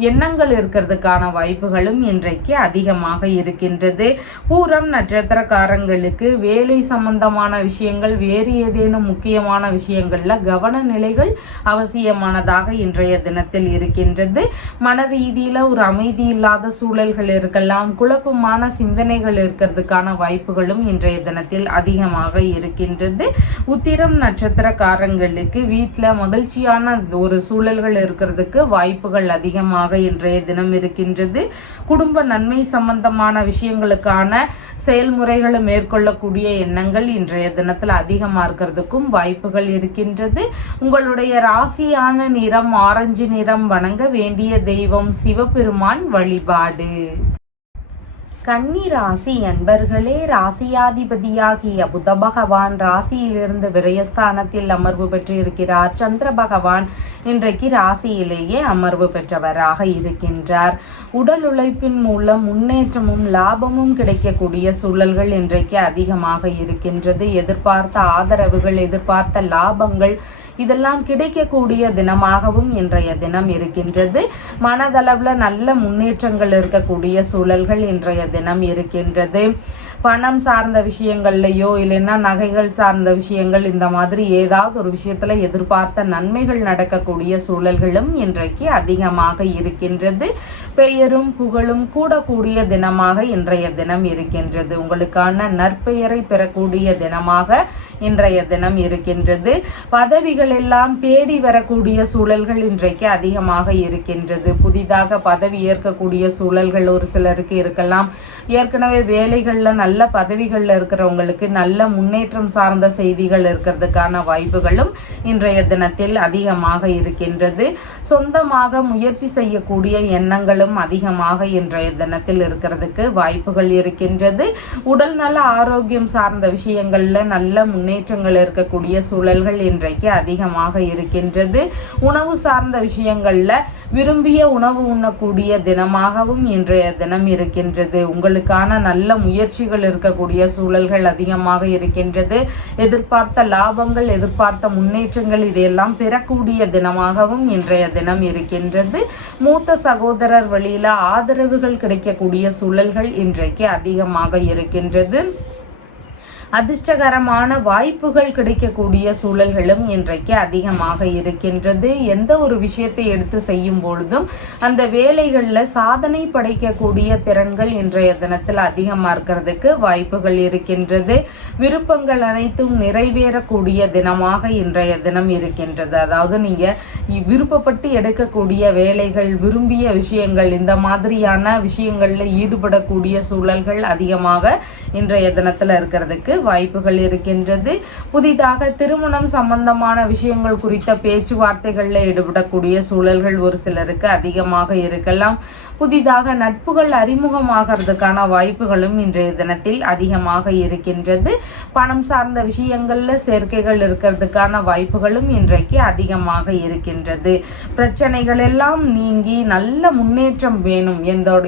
எண்ணங்கள் இருக்கிறதுக்கான வாய்ப்புகளும் இன்றைக்கு அதிகமாக இருக்கின்றது. பூரம் நட்சத்திரக்காரங்களுக்கு வேலை சம்பந்தமான விஷயங்கள், வேறு ஏதேனும் முக்கியமான விஷயங்கள்ல கவன நிலைகள் அவசியமானதாக இன்றைய தினத்தில் இருக்கின்றது. மன ரீதியில ஒரு அமைதி இல்லாத சூழல்கள் இருக்கலாம், குழப்பமான சிந்தனைகள் இருக்கிறதுக்கான வாய்ப்புகளும் இன்றைய தினத்தில் அதிகமாக இருக்கின்றது. உத்திரம் நட்சத்திரக்காரங்களுக்கு வீட்டுல மகிழ்ச்சியான ஒரு சூழல்கள் இருக்கிறதுக்கு வாய்ப்புகள் அதிகமாக இன்றைய தினம் இருக்கின்றது. குடும்ப நன்மை சம்பந்தமான விஷயங்களுக்கான செயல்முறைகளை மேற்கொள்ளக்கூடிய எண்ணங்கள் இன்றைய தினத்தில் அதிகமாக இருக்கிறதுக்கும் வாய்ப்புகள் இருக்கின்றது. உங்களுடைய ராசியான நிறம் ஆரஞ்சு நிறம். வணங்க வேண்டிய தெய்வம் சிவபெருமான் வழிபாடு. கன்னி ராசி அன்பர்களே, ராசியாதிபதியாகிய புத பகவான் ராசியிலிருந்து விரயஸ்தானத்தில் அமர்வு பெற்றிருக்கிறார். சந்திர பகவான் இன்றைக்கு ராசியிலேயே அமர்வு பெற்றவராக இருக்கின்றார். உடல் உழைப்பின் மூலம் முன்னேற்றமும் லாபமும் கிடைக்கக்கூடிய சூழல்கள் இன்றைக்கு அதிகமாக இருக்கின்றது. எதிர்பார்த்த ஆதரவுகள், எதிர்பார்த்த லாபங்கள் இதெல்லாம் கிடைக்கக்கூடிய தினமாகவும் இன்றைய தினம் இருக்கின்றது. மனதளவுல நல்ல முன்னேற்றங்கள் இருக்கக்கூடிய சூழல்கள் இன்றைய தினம் இருக்கின்றது. பணம் சார்ந்த விஷயங்கள்லையோ இல்லைன்னா நகைகள் சார்ந்த விஷயங்கள், இந்த மாதிரி ஏதாவது ஒரு விஷயத்துல எதிர்பார்த்த நன்மைகள் நடக்கக்கூடிய சூழல்களும் இன்றைக்கு அதிகமாக இருக்கின்றது. பெயரும் புகழும் கூடக்கூடிய தினமாக இன்றைய தினம் இருக்கின்றது. உங்களுக்கான நற்பெயரை பெறக்கூடிய தினமாக இன்றைய தினம் இருக்கின்றது. பதவிகள் எல்லாம் தேடி வரக்கூடிய சூழல்கள் இன்றைக்கு அதிகமாக இருக்கின்றது. புதிதாக பதவி ஏற்கக்கூடிய சூழல்கள் ஒரு சிலருக்கு இருக்கலாம். ஏற்கனவே வேலைகள்ல நல்ல பதவிகள்ல இருக்கிறவங்களுக்கு நல்ல முன்னேற்றம் சார்ந்த செய்திகள் இருக்கிறதுக்கான வாய்ப்புகளும் இன்றைய தினத்தில் அதிகமாக இருக்கின்றது. சொந்தமாக முயற்சி செய்யக்கூடிய எண்ணங்களும் அதிகமாக இன்றைய தினத்தில் இருக்கிறதுக்கு வாய்ப்புகள் இருக்கின்றது. உடல் நல ஆரோக்கியம் சார்ந்த விஷயங்கள்ல நல்ல முன்னேற்றங்கள் இருக்கக்கூடிய சூழல்கள் இன்றைக்கு அதிகமாக இருக்கின்றது. உணவு சார்ந்த விஷயங்கள்ல விரும்பிய உணவு உண்ணக்கூடிய தினமாகவும் இன்றைய தினம் இருக்கின்றது. உங்களுக்கான நல்ல முயற்சிகள் இருக்கக்கூடிய சூழல்கள் அதிகமாக இருக்கின்றது. எதிர்பார்த்த லாபங்கள், எதிர்பார்த்த முன்னேற்றங்கள் இதையெல்லாம் பெறக்கூடிய தினமாகவும் இன்றைய தினம் இருக்கின்றது. மூத்த சகோதரர் வழியில ஆதரவுகள் கிடைக்கக்கூடிய சூழல்கள் இன்றைக்கு அதிகமாக இருக்கின்றது. அதிர்ஷ்டகரமான வாய்ப்புகள் கிடைக்கக்கூடிய சூழல்களும் இன்றைக்கு அதிகமாக இருக்கின்றது. எந்த ஒரு விஷயத்தை எடுத்து செய்யும் பொழுதும் அந்த வேலைகளில் சாதனை படைக்கக்கூடிய திறன்கள் இன்றைய தினத்தில் அதிகமாக இருக்கிறதுக்கு வாய்ப்புகள் இருக்கின்றது. விருப்பங்கள் அனைத்தும் நிறைவேறக்கூடிய தினமாக இன்றைய தினம் இருக்கின்றது. அதாவது நீங்க விருப்பப்பட்டு எடுக்கக்கூடிய வேலைகள், விரும்பிய விஷயங்கள், இந்த மாதிரியான விஷயங்கள்ல ஈடுபடக்கூடிய சூழல்கள் அதிகமாக இன்றைய தினத்துல இருக்கிறதுக்கு வாய்ப்புகள் இருக்கின்றது. புதிதாக திருமணம் சம்பந்தமான விஷயங்கள் குறித்த பேச்சுவார்த்தைகளில் ஈடுபடக்கூடிய சூழல்கள் ஒரு சிலருக்கு அதிகமாக இருக்கலாம். புதிதாக நட்புகள் அறிமுகமாகிறதுக்கான வாய்ப்புகளும் இன்றைய தினத்தில் அதிகமாக இருக்கின்றது. பணம் சார்ந்த விஷயங்கள்ல சேர்க்கைகள் இருக்கிறதுக்கான வாய்ப்புகளும் இன்றைக்கு அதிகமாக இருக்கின்றது. பிரச்சனைகள் எல்லாம் நீங்கி நல்ல முன்னேற்றம் வேணும்,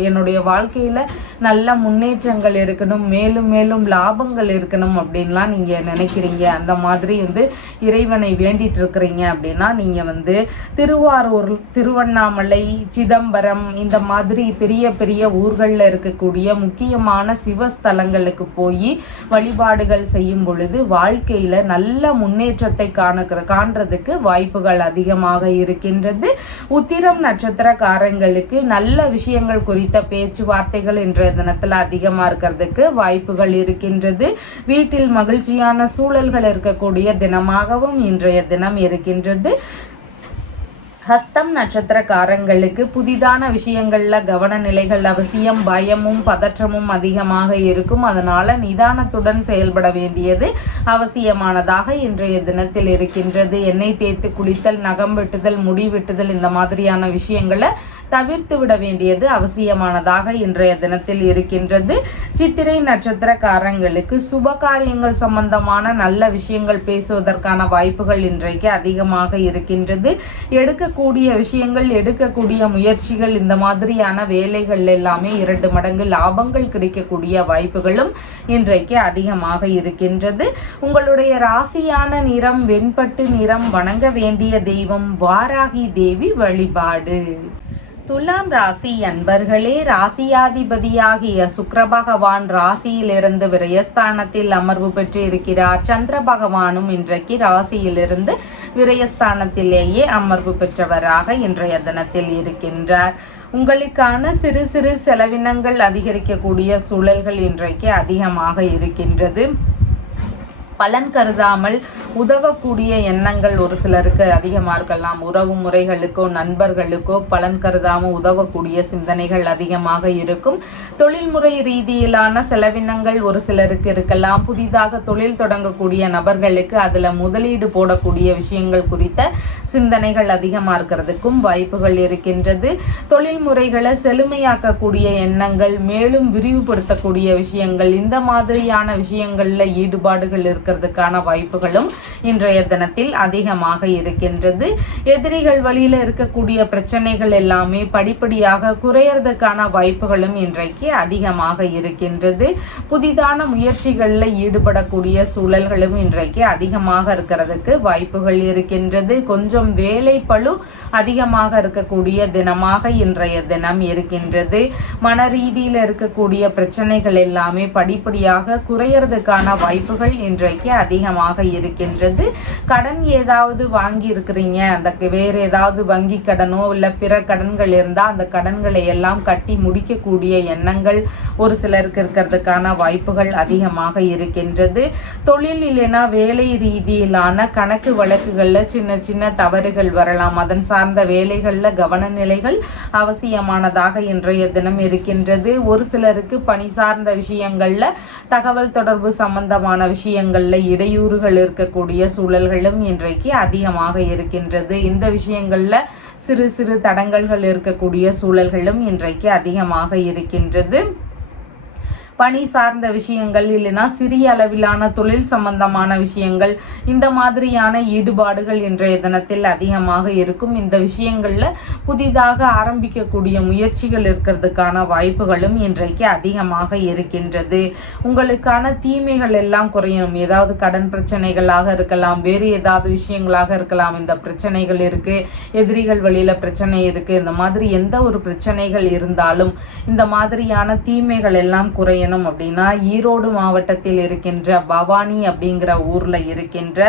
என்னுடைய வாழ்க்கையில நல்ல முன்னேற்றங்கள் இருக்கணும், மேலும் மேலும் லாபங்கள் இருக்கணும் கிடைக்கணும் அப்படின்லாம் நீங்கள் நினைக்கிறீங்க, அந்த மாதிரி வந்து இறைவனை வேண்டிட்டு இருக்கிறீங்க அப்படின்னா நீங்கள் வந்து திருவாரூர், திருவண்ணாமலை, சிதம்பரம் இந்த மாதிரி பெரிய பெரிய ஊர்களில் இருக்கக்கூடிய முக்கியமான சிவஸ்தலங்களுக்கு போய் வழிபாடுகள் செய்யும் பொழுது வாழ்க்கையில் நல்ல முன்னேற்றத்தை காண்றதுக்கு வாய்ப்புகள் அதிகமாக இருக்கின்றது. உத்திரம் நட்சத்திரக்காரங்களுக்கு நல்ல விஷயங்கள் குறித்த பேச்சுவார்த்தைகள் இன்றைய தினத்தில் அதிகமாக இருக்கிறதுக்கு வாய்ப்புகள் இருக்கின்றது. வீட்டில் மகிழ்ச்சியான சூழல்கள் இருக்கக்கூடிய தினமாகவும் இன்றைய தினம் இருக்கின்றது. ஹஸ்தம் நட்சத்திரக்காரங்களுக்கு புதிதான விஷயங்கள்ல கவன நிலைகள் அவசியம். பயமும் பதற்றமும் அதிகமாக இருக்கும். அதனால நிதானத்துடன் செயல்பட வேண்டியது அவசியமானதாக இன்றைய தினத்தில் இருக்கின்றது. எண்ணெய் தேய்த்து குளித்தல், நகம் வெட்டுதல், முடி வெட்டுதல் இந்த மாதிரியான விஷயங்களை தவிர்த்து விட வேண்டியது அவசியமானதாக இன்றைய தினத்தில் இருக்கின்றது. சித்திரை நட்சத்திரக்காரங்களுக்கு சுப காரியங்கள் சம்பந்தமான நல்ல விஷயங்கள் பேசுவதற்கான வாய்ப்புகள் இன்றைக்கு அதிகமாக இருக்கின்றது. எடுக்கக்கூடிய விஷயங்கள், எடுக்கக்கூடிய முயற்சிகள் இந்த மாதிரியான வேலைகள் எல்லாமே 2 மடங்கு லாபங்கள் கிடைக்கக்கூடிய வாய்ப்புகளும் இன்றைக்கு அதிகமாக இருக்கின்றது. உங்களுடைய ராசியான நிறம் வெண்பட்டு நிறம். வணங்க வேண்டிய தெய்வம் வாராகி தேவி வழிபாடு. துலாம் ராசி அன்பர்களே, ராசியாதிபதியாகிய சுக்கிர பகவான் ராசியிலிருந்து விரயஸ்தானத்தில் அமர்வு பெற்று இருக்கிறார். சந்திர பகவானும் இன்றைக்கு ராசியிலிருந்து விரயஸ்தானத்திலேயே அமர்வு பெற்றவராக இன்றைய தினத்தில் இருக்கின்றார். உங்களுக்கான சிறு சிறு செலவினங்கள் அதிகரிக்கக்கூடிய சூழல்கள் இன்றைக்கு அதிகமாக இருக்கின்றது. பலன் கருதாமல் உதவக்கூடிய எண்ணங்கள் ஒரு சிலருக்கு அதிகமாக இருக்கலாம். உறவு முறைகளுக்கோ நண்பர்களுக்கோ பலன் கருதாமல் உதவக்கூடிய சிந்தனைகள் அதிகமாக இருக்கும். தொழில்முறை ரீதியிலான செலவினங்கள் ஒரு சிலருக்கு இருக்கலாம். புதிதாக தொழில் தொடங்கக்கூடிய நபர்களுக்கு அதில் முதலீடு போடக்கூடிய விஷயங்கள் குறித்த சிந்தனைகள் அதிகமாக இருக்கிறதுக்கும் வாய்ப்புகள் இருக்கின்றது. தொழில் முறைகளை செழுமையாக்கக்கூடிய எண்ணங்கள், மேலும் விரிவுபடுத்தக்கூடிய விஷயங்கள், இந்த மாதிரியான விஷயங்களில் ஈடுபாடுகள் இருக்கிறதுக்கான வாய்ப்புகளும் இன்றைய தினத்தில் அதிகமாக இருக்கின்றது. எதிரிகள் வழியில இருக்கக்கூடிய பிரச்சனைகள் எல்லாமே படிப்படியாக குறையறதுக்கான வாய்ப்புகளும் இன்றைக்கு அதிகமாக இருக்கின்றது. புதிதான முயற்சிகளில் ஈடுபடக்கூடிய சூழல்களும் இன்றைக்கு அதிகமாக இருக்கிறதுக்கு வாய்ப்புகள் இருக்கின்றது. கொஞ்சம் வேலை பளு அதிகமாக இருக்கக்கூடிய தினமாக இன்றைய தினம் இருக்கின்றது. மன ரீதியில் இருக்கக்கூடிய பிரச்சனைகள் எல்லாமே படிப்படியாக குறையறதுக்கான வாய்ப்புகள் இன்றைக்கு அதிகமாக இருக்கின்றது. கடன் ஏதாவது வாங்கி இருக்கிறீங்க, அந்த வேற ஏதாவது வங்கி கடனோ இல்ல பிற கடன்கள் இருந்தா அந்த கடன்களை எல்லாம் கட்டி முடிக்கக்கூடிய எண்ணங்கள் ஒரு சிலருக்கு இருக்கிறதுக்கான வாய்ப்புகள் அதிகமாக இருக்கின்றது. தொழில் இல்லைனா வேலை ரீதியிலான கணக்கு வழக்குகள்ல சின்ன சின்ன தவறுகள் வரலாம். அதன் சார்ந்த வேலைகள்ல கவன நிலைகள் அவசியமானதாக இன்றைய தினம் இருக்கின்றது. ஒரு சிலருக்கு பணி சார்ந்த விஷயங்கள்ல தகவல் தொடர்பு சம்பந்தமான விஷயங்கள்ல இடையூறுகள் இருக்கக்கூடிய சூழல்களும் இன்றைக்கு அதிகமாக இருக்கின்றது. இந்த விஷயங்கள்ல சிறு சிறு தடங்கல்கள் இருக்கக்கூடிய சூழல்களும் இன்றைக்கு அதிகமாக இருக்கின்றது. பணி சார்ந்த விஷயங்கள் இல்லைனா சிறிய அளவிலான தொழில் சம்பந்தமான விஷயங்கள், இந்த மாதிரியான ஈடுபாடுகள் இன்றைய தினத்தில் அதிகமாக இருக்கும். இந்த விஷயங்கள்ல புதிதாக ஆரம்பிக்கக்கூடிய முயற்சிகள் இருக்கிறதுக்கான வாய்ப்புகளும் இன்றைக்கு அதிகமாக இருக்கின்றது. உங்களுக்கான தீமைகள் எல்லாம் குறையும். ஏதாவது கடன் பிரச்சனைகளாக இருக்கலாம், வேறு ஏதாவது விஷயங்களாக இருக்கலாம். இந்த பிரச்சனைகள் இருக்கு, எதிரிகள் வழியில பிரச்சனை இருக்கு, இந்த மாதிரி எந்த ஒரு பிரச்சனைகள் இருந்தாலும் இந்த மாதிரியான தீமைகள் எல்லாம் குறையணும் அப்படின்னா ஈரோடு மாவட்டத்தில் இருக்கின்ற பவானி அப்படிங்கிற ஊர்ல இருக்கின்ற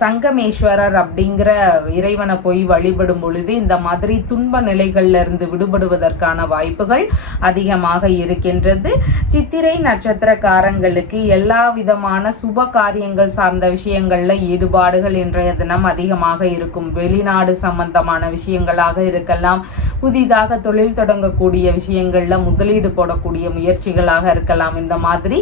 சங்கமேஸ்வரர் அப்படிங்கிற இறைவனை போய் வழிபடும் பொழுது இந்த மாதிரி துன்ப நிலைகள்ல இருந்து விடுபடுவதற்கான வாய்ப்புகள் அதிகமாக இருக்கின்றது. சித்திரை நட்சத்திரக்காரங்களுக்கு எல்லா விதமான சுப காரியங்கள் சார்ந்த விஷயங்கள்ல ஈடுபாடுகள் இன்றைய தினம் அதிகமாக இருக்கும். வெளிநாடு சம்பந்தமான விஷயங்களாக இருக்கலாம், புதிதாக தொழில் தொடங்கக்கூடிய விஷயங்கள்ல முதலீடு போடக்கூடிய முயற்சிகளாக இருக்கலாம். இந்த மாதிரி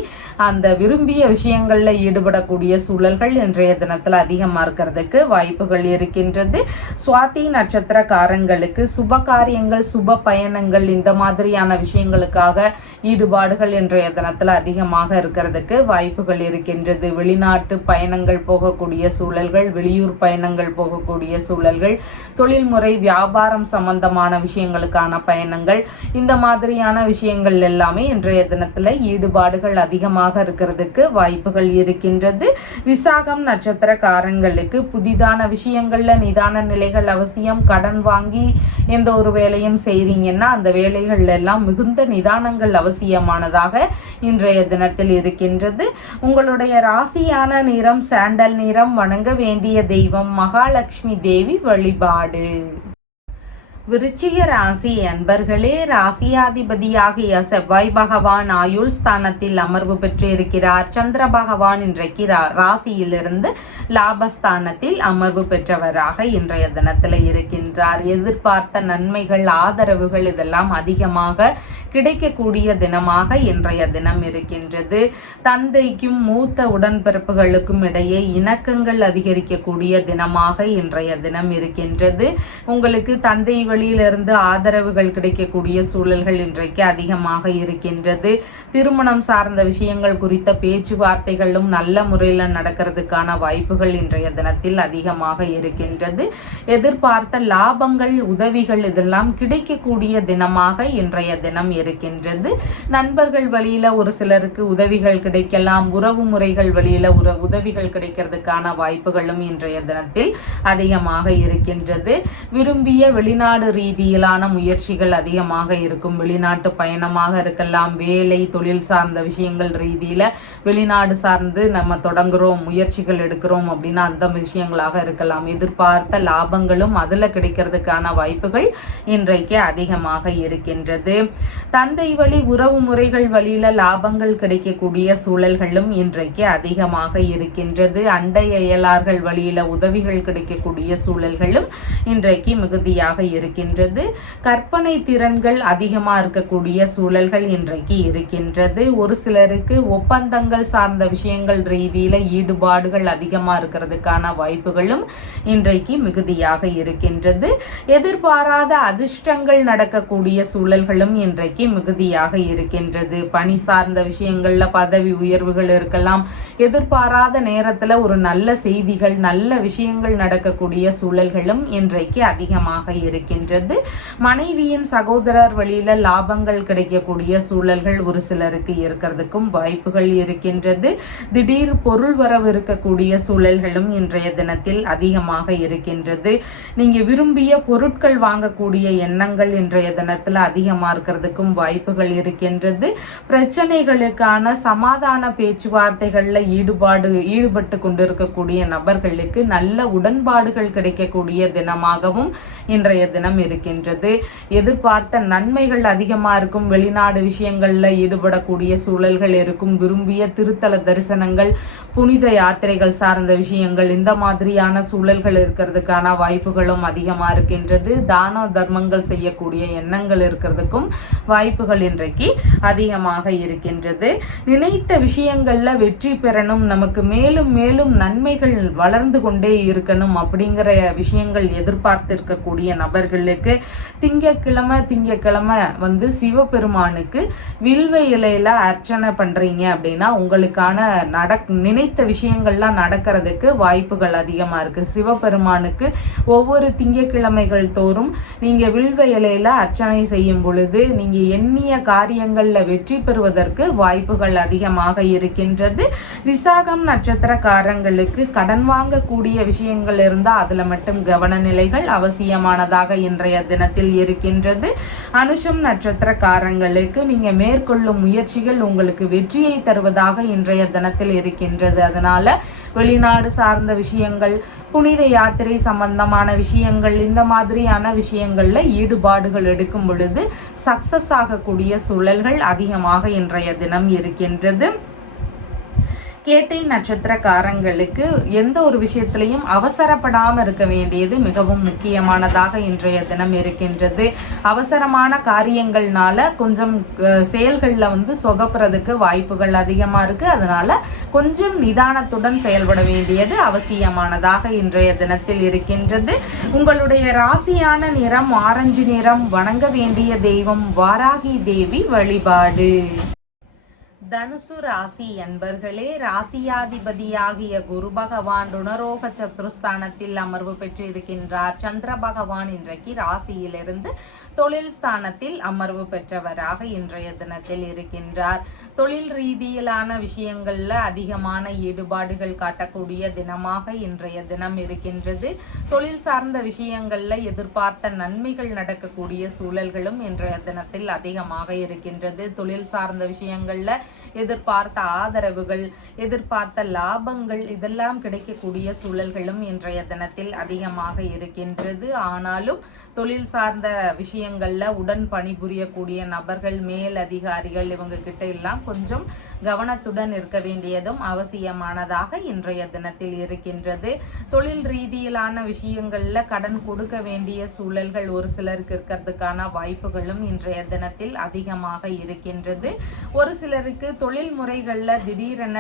அந்த விரும்பிய விஷயங்கள்ல ஈடுபடக்கூடிய சூழல்கள் இன்றைய தினத்துல அதிகமா இருக்கிறதுக்கு வாய்ப்புகள் இருக்கின்றது. சுவாதி நட்சத்திரக்காரங்களுக்கு சுப காரியங்கள், சுப பயணங்கள், இந்த மாதிரியான விஷயங்களுக்காக ஈடுபாடுகள் இன்றைய தினத்துல அதிகமாக இருக்கிறதுக்கு வாய்ப்புகள் இருக்கின்றது. வெளிநாட்டு பயணங்கள் போகக்கூடிய சூழல்கள், வெளியூர் பயணங்கள் போகக்கூடிய சூழல்கள், தொழில்முறை வியாபாரம் சம்பந்தமான விஷயங்களுக்கான பயணங்கள், இந்த மாதிரியான விஷயங்கள் எல்லாமே இன்றைய இன்றைய தினத்துல ஈடுபாடுகள் அதிகமாக இருக்கிறதுக்கு வாய்ப்புகள் இருக்கின்றது. விசாகம் நட்சத்திரக்காரங்களுக்கு புதிதான விஷயங்கள்ல நிதான நிலைகள் அவசியம். கடன் வாங்கி எந்த ஒரு வேலையும் செய்றீங்கன்னா அந்த வேலைகள் எல்லாம் மிகுந்த நிதானங்கள் அவசியமானதாக இன்றைய தினத்தில் இருக்கின்றது. உங்களுடைய ராசியான நிறம் சாண்டல் நிறம். வணங்க வேண்டிய தெய்வம் மகாலட்சுமி தேவி வழிபாடு. விருச்சிக ராசி அன்பர்களே, ராசியாதிபதியாகிய செவ்வாய் பகவான் ஆயுள் ஸ்தானத்தில் அமர்வு பெற்று இருக்கிறார். சந்திர பகவான் இன்றைக்கு ராசியிலிருந்து லாபஸ்தானத்தில் அமர்வு பெற்றவராக இன்றைய தினத்தில் இருக்கின்றார். எதிர்பார்த்த நன்மைகள் ஆதரவுகள் இதெல்லாம் அதிகமாக கிடைக்கக்கூடிய தினமாக இன்றைய தினம் இருக்கின்றது. தந்தைக்கும் மூத்த உடன்பிறப்புகளுக்கும் இடையே இணக்கங்கள் அதிகரிக்கக்கூடிய தினமாக இன்றைய தினம் இருக்கின்றது. உங்களுக்கு தந்தை வழியிலிருந்து ஆதரவுகள் கிடைக்கக்கூடிய சூழல்கள் இன்றைக்கு அதிகமாக இருக்கின்றது. திருமணம் சார்ந்த விஷயங்கள் குறித்த பேச்சுவார்த்தைகளும் நல்ல முறையில் நடக்கிறதுக்கான வாய்ப்புகள் இன்றைய தினத்தில் அதிகமாக இருக்கின்றது. எதிர்பார்த்த லாபங்கள் உதவிகள் இதெல்லாம் கிடைக்கக்கூடிய தினமாக இன்றைய தினம் இருக்கின்றது. நண்பர்கள் வழியில ஒரு சிலருக்கு உதவிகள் கிடைக்கலாம். உறவு முறைகள் வழியில உதவிகள் கிடைக்கிறதுக்கான வாய்ப்புகளும் இன்றைய தினத்தில் அதிகமாக இருக்கின்றது. விரும்பிய வெளிநாடு ரீதியிலான முயற்சிகள் அதிகமாக இருக்கும். வெளிநாட்டு பயணமாக இருக்கலாம். வேலை தொழில் சார்ந்த விஷயங்கள் ரீதியில வெளிநாடு சார்ந்து நம்ம தொடங்குறோம், முயற்சிகள் எடுக்கிறோம் அப்படின்னா அந்த விஷயங்களாக இருக்கலாம். எதிர்பார்த்த லாபங்களும் அதுல கிடைக்கிறதுக்கான வாய்ப்புகள் இன்றைக்கு அதிகமாக இருக்கின்றது. தந்தை வழி உறவு முறைகள் வழியில லாபங்கள் கிடைக்கக்கூடிய சூழல்களும் இன்றைக்கு அதிகமாக இருக்கின்றது. அண்டை அயலார்கள் வழியில உதவிகள் கிடைக்கக்கூடிய சூழல்களும் இன்றைக்கு மிகுதியாக இருக்கின்றது. கற்பனை திறன்கள் அதிகமா இருக்கக்கூடிய சூழல்கள் இன்றைக்கு இருக்கின்றது. ஒரு சிலருக்கு ஒப்பந்தங்கள் சார்ந்த விஷயங்கள் ரீதியில ஈடுபாடுகள் அதிகமா இருக்கிறதுக்கான வாய்ப்புகளும் இன்றைக்கு மிகுதியாக இருக்கின்றது. எதிர்பாராத அதிர்ஷ்டங்கள் நடக்கக்கூடிய சூழல்களும் இன்றைக்கு மிகுதியாக இருக்கின்றது. பணி சார்ந்த விஷயங்கள்ல பதவி உயர்வுகள் இருக்கலாம். எதிர்பாராத நேரத்துல ஒரு நல்ல செய்திகள் நல்ல விஷயங்கள் நடக்கக்கூடிய சூழல்களும் இன்றைக்கு அதிகமாக இருக்கின்றது. மனைவியின் சகோதரர் வழியில லாபங்கள் கிடைக்கக்கூடிய சூழல்கள் ஒரு சிலருக்கு இருக்கிறதுக்கும் வாய்ப்புகள் இருக்கின்றது. திடீர் பொருள் வரவு இருக்கக்கூடிய சூழல்களும் இன்றைய தினத்தில் அதிகமாக இருக்கின்றது. நீங்க விரும்பிய பொருட்கள் வாங்கக்கூடிய எண்ணங்கள் இன்றைய தினத்துல அதிகமா இருக்கிறதுக்கும் வாய்ப்புகள் இருக்கின்றது. பிரச்சனைகளுக்கான சமாதான பேச்சுவார்த்தைகள்ல ஈடுபட்டு கொண்டிருக்கக்கூடிய நபர்களுக்கு நல்ல உடன்பாடுகள் கிடைக்கக்கூடிய தினமாகவும் இன்றைய தினம் இருக்கின்றது. எதிர்பார்த்த நன்மைகள் அதிகமா இருக்கும். வெளிநாடு விஷயங்கள்ல ஈடுபடக்கூடிய சூழல்கள் இருக்கும். விரும்பிய திருத்தல தரிசனங்கள் புனித யாத்திரைகள் சார்ந்த விஷயங்கள் இந்த மாதிரியான சூழல்கள் இருக்கிறதுக்கான வாய்ப்புகளும் அதிகமா இருக்கின்றது. தான தர்மங்கள் செய்யக்கூடிய எண்ணங்கள் இருக்கிறதுக்கும் வாய்ப்புகள் இன்றைக்கு அதிகமாக இருக்கின்றது. நினைத்த விஷயங்கள்ல வெற்றி பெறணும், நமக்கு மேலும் மேலும் நன்மைகள் வளர்ந்து கொண்டே இருக்கணும் அப்படிங்கிற விஷயங்கள் எதிர்பார்த்து இருக்கக்கூடிய நபர்களுக்கு திங்கக்கிழமை சிவபெருமானுக்கு வில்வ இலையில அர்ச்சனை பண்றீங்க அப்படின்னா உங்களுக்கான நினைத்த விஷயங்கள்லாம் நடக்கிறதுக்கு வாய்ப்புகள் அதிகமா இருக்கு. சிவபெருமானுக்கு ஒவ்வொரு திங்கக்கிழமைகள் தோறும் நீங்க வில்வ இலையில அர்ச்சனை செய்யும் பொழுது நீங்க எண்ணிய காரியங்கள்ல வெற்றி பெறுவதற்கு வாய்ப்புகள் அதிகமாக இருக்கின்றது. விசாகம் நட்சத்திரக்காரங்களுக்கு கடன் வாங்கக்கூடிய விஷயங்கள் இருந்தா அதுல மட்டும் கவன நிலைகள் அவசியமானதாக இன்றைய தினத்தில் இருக்கின்றது. அனுஷம் நட்சத்திரக்காரங்களுக்கு நீங்க மேற்கொள்ளும் முயற்சிகள் உங்களுக்கு வெற்றியை தருவதாக இன்றைய தினத்தில் இருக்கின்றது. அதனால வெளிநாடு சார்ந்த விஷயங்கள் புனித யாத்திரை சம்பந்தமான விஷயங்கள் இந்த மாதிரியான விஷயங்கள்ல ஈடுபாடுகள் எடுக்கும் பொழுது சக்சஸ் ஆகக்கூடிய சூழல்கள் அதிகமாக இன்றைய தினம் இருக்கின்றது. கேட்டை நட்சத்திரக்காரங்களுக்கு எந்த ஒரு விஷயத்திலையும் அவசரப்படாமல் இருக்க வேண்டியது மிகவும் முக்கியமானதாக இன்றைய தினம் இருக்கின்றது. அவசரமான காரியங்கள்னால கொஞ்சம் செயல்களில் சொதப்புறதுக்கு வாய்ப்புகள் அதிகமாக இருக்கு. அதனால கொஞ்சம் நிதானத்துடன் செயல்பட வேண்டியது அவசியமானதாக இன்றைய தினத்தில் இருக்கின்றது. உங்களுடைய ராசியான நிறம் ஆரஞ்சு நிறம். வணங்க வேண்டிய தெய்வம் வாராகி தேவி வழிபாடு. தனுசு ராசி அன்பர்களே, ராசியாதிபதியாகிய குரு பகவான் ருணரோக சத்ருஸ்தானத்தில் அமர்வு பெற்றிருக்கின்றார். சந்திர பகவான் இன்றைக்கு ராசியிலிருந்து தொழில் ஸ்தானத்தில் அமர்வு பெற்றவராக இன்றைய தினத்தில் இருக்கின்றார். தொழில் ரீதியிலான விஷயங்கள்ல அதிகமான ஈடுபாடுகள் காட்டக்கூடிய தினமாக இன்றைய தினம் இருக்கின்றது. தொழில் சார்ந்த விஷயங்கள்ல எதிர்பார்த்த நன்மைகள் நடக்கக்கூடிய சூழல்களும் இன்றைய தினத்தில் அதிகமாக இருக்கின்றது. தொழில் சார்ந்த விஷயங்கள்ல எதிர்பார்த்த ஆதரவுகள், எதிர்பார்த்த லாபங்கள் இதெல்லாம் கிடைக்கக்கூடிய சூழல்களும் இன்றைய தினத்தில் அதிகமாக இருக்கின்றது. ஆனாலும் தொழில் சார்ந்த விஷயங்கள்ல உடன் பணிபுரியக்கூடிய நபர்கள், மேல் அதிகாரிகள் இவங்க கிட்ட எல்லாம் கொஞ்சம் கவனத்துடன் இருக்க வேண்டியதும் அவசியமானதாக இன்றைய தினத்தில் இருக்கின்றது. தொழில் ரீதியிலான விஷயங்கள்ல கடன் கொடுக்க வேண்டிய சூழல்கள் ஒரு சிலருக்கு இருக்கிறதுக்கான வாய்ப்புகளும் இன்றைய தினத்தில் அதிகமாக இருக்கின்றது. ஒரு சிலருக்கு தொழில் முறைகள்ல திடீரென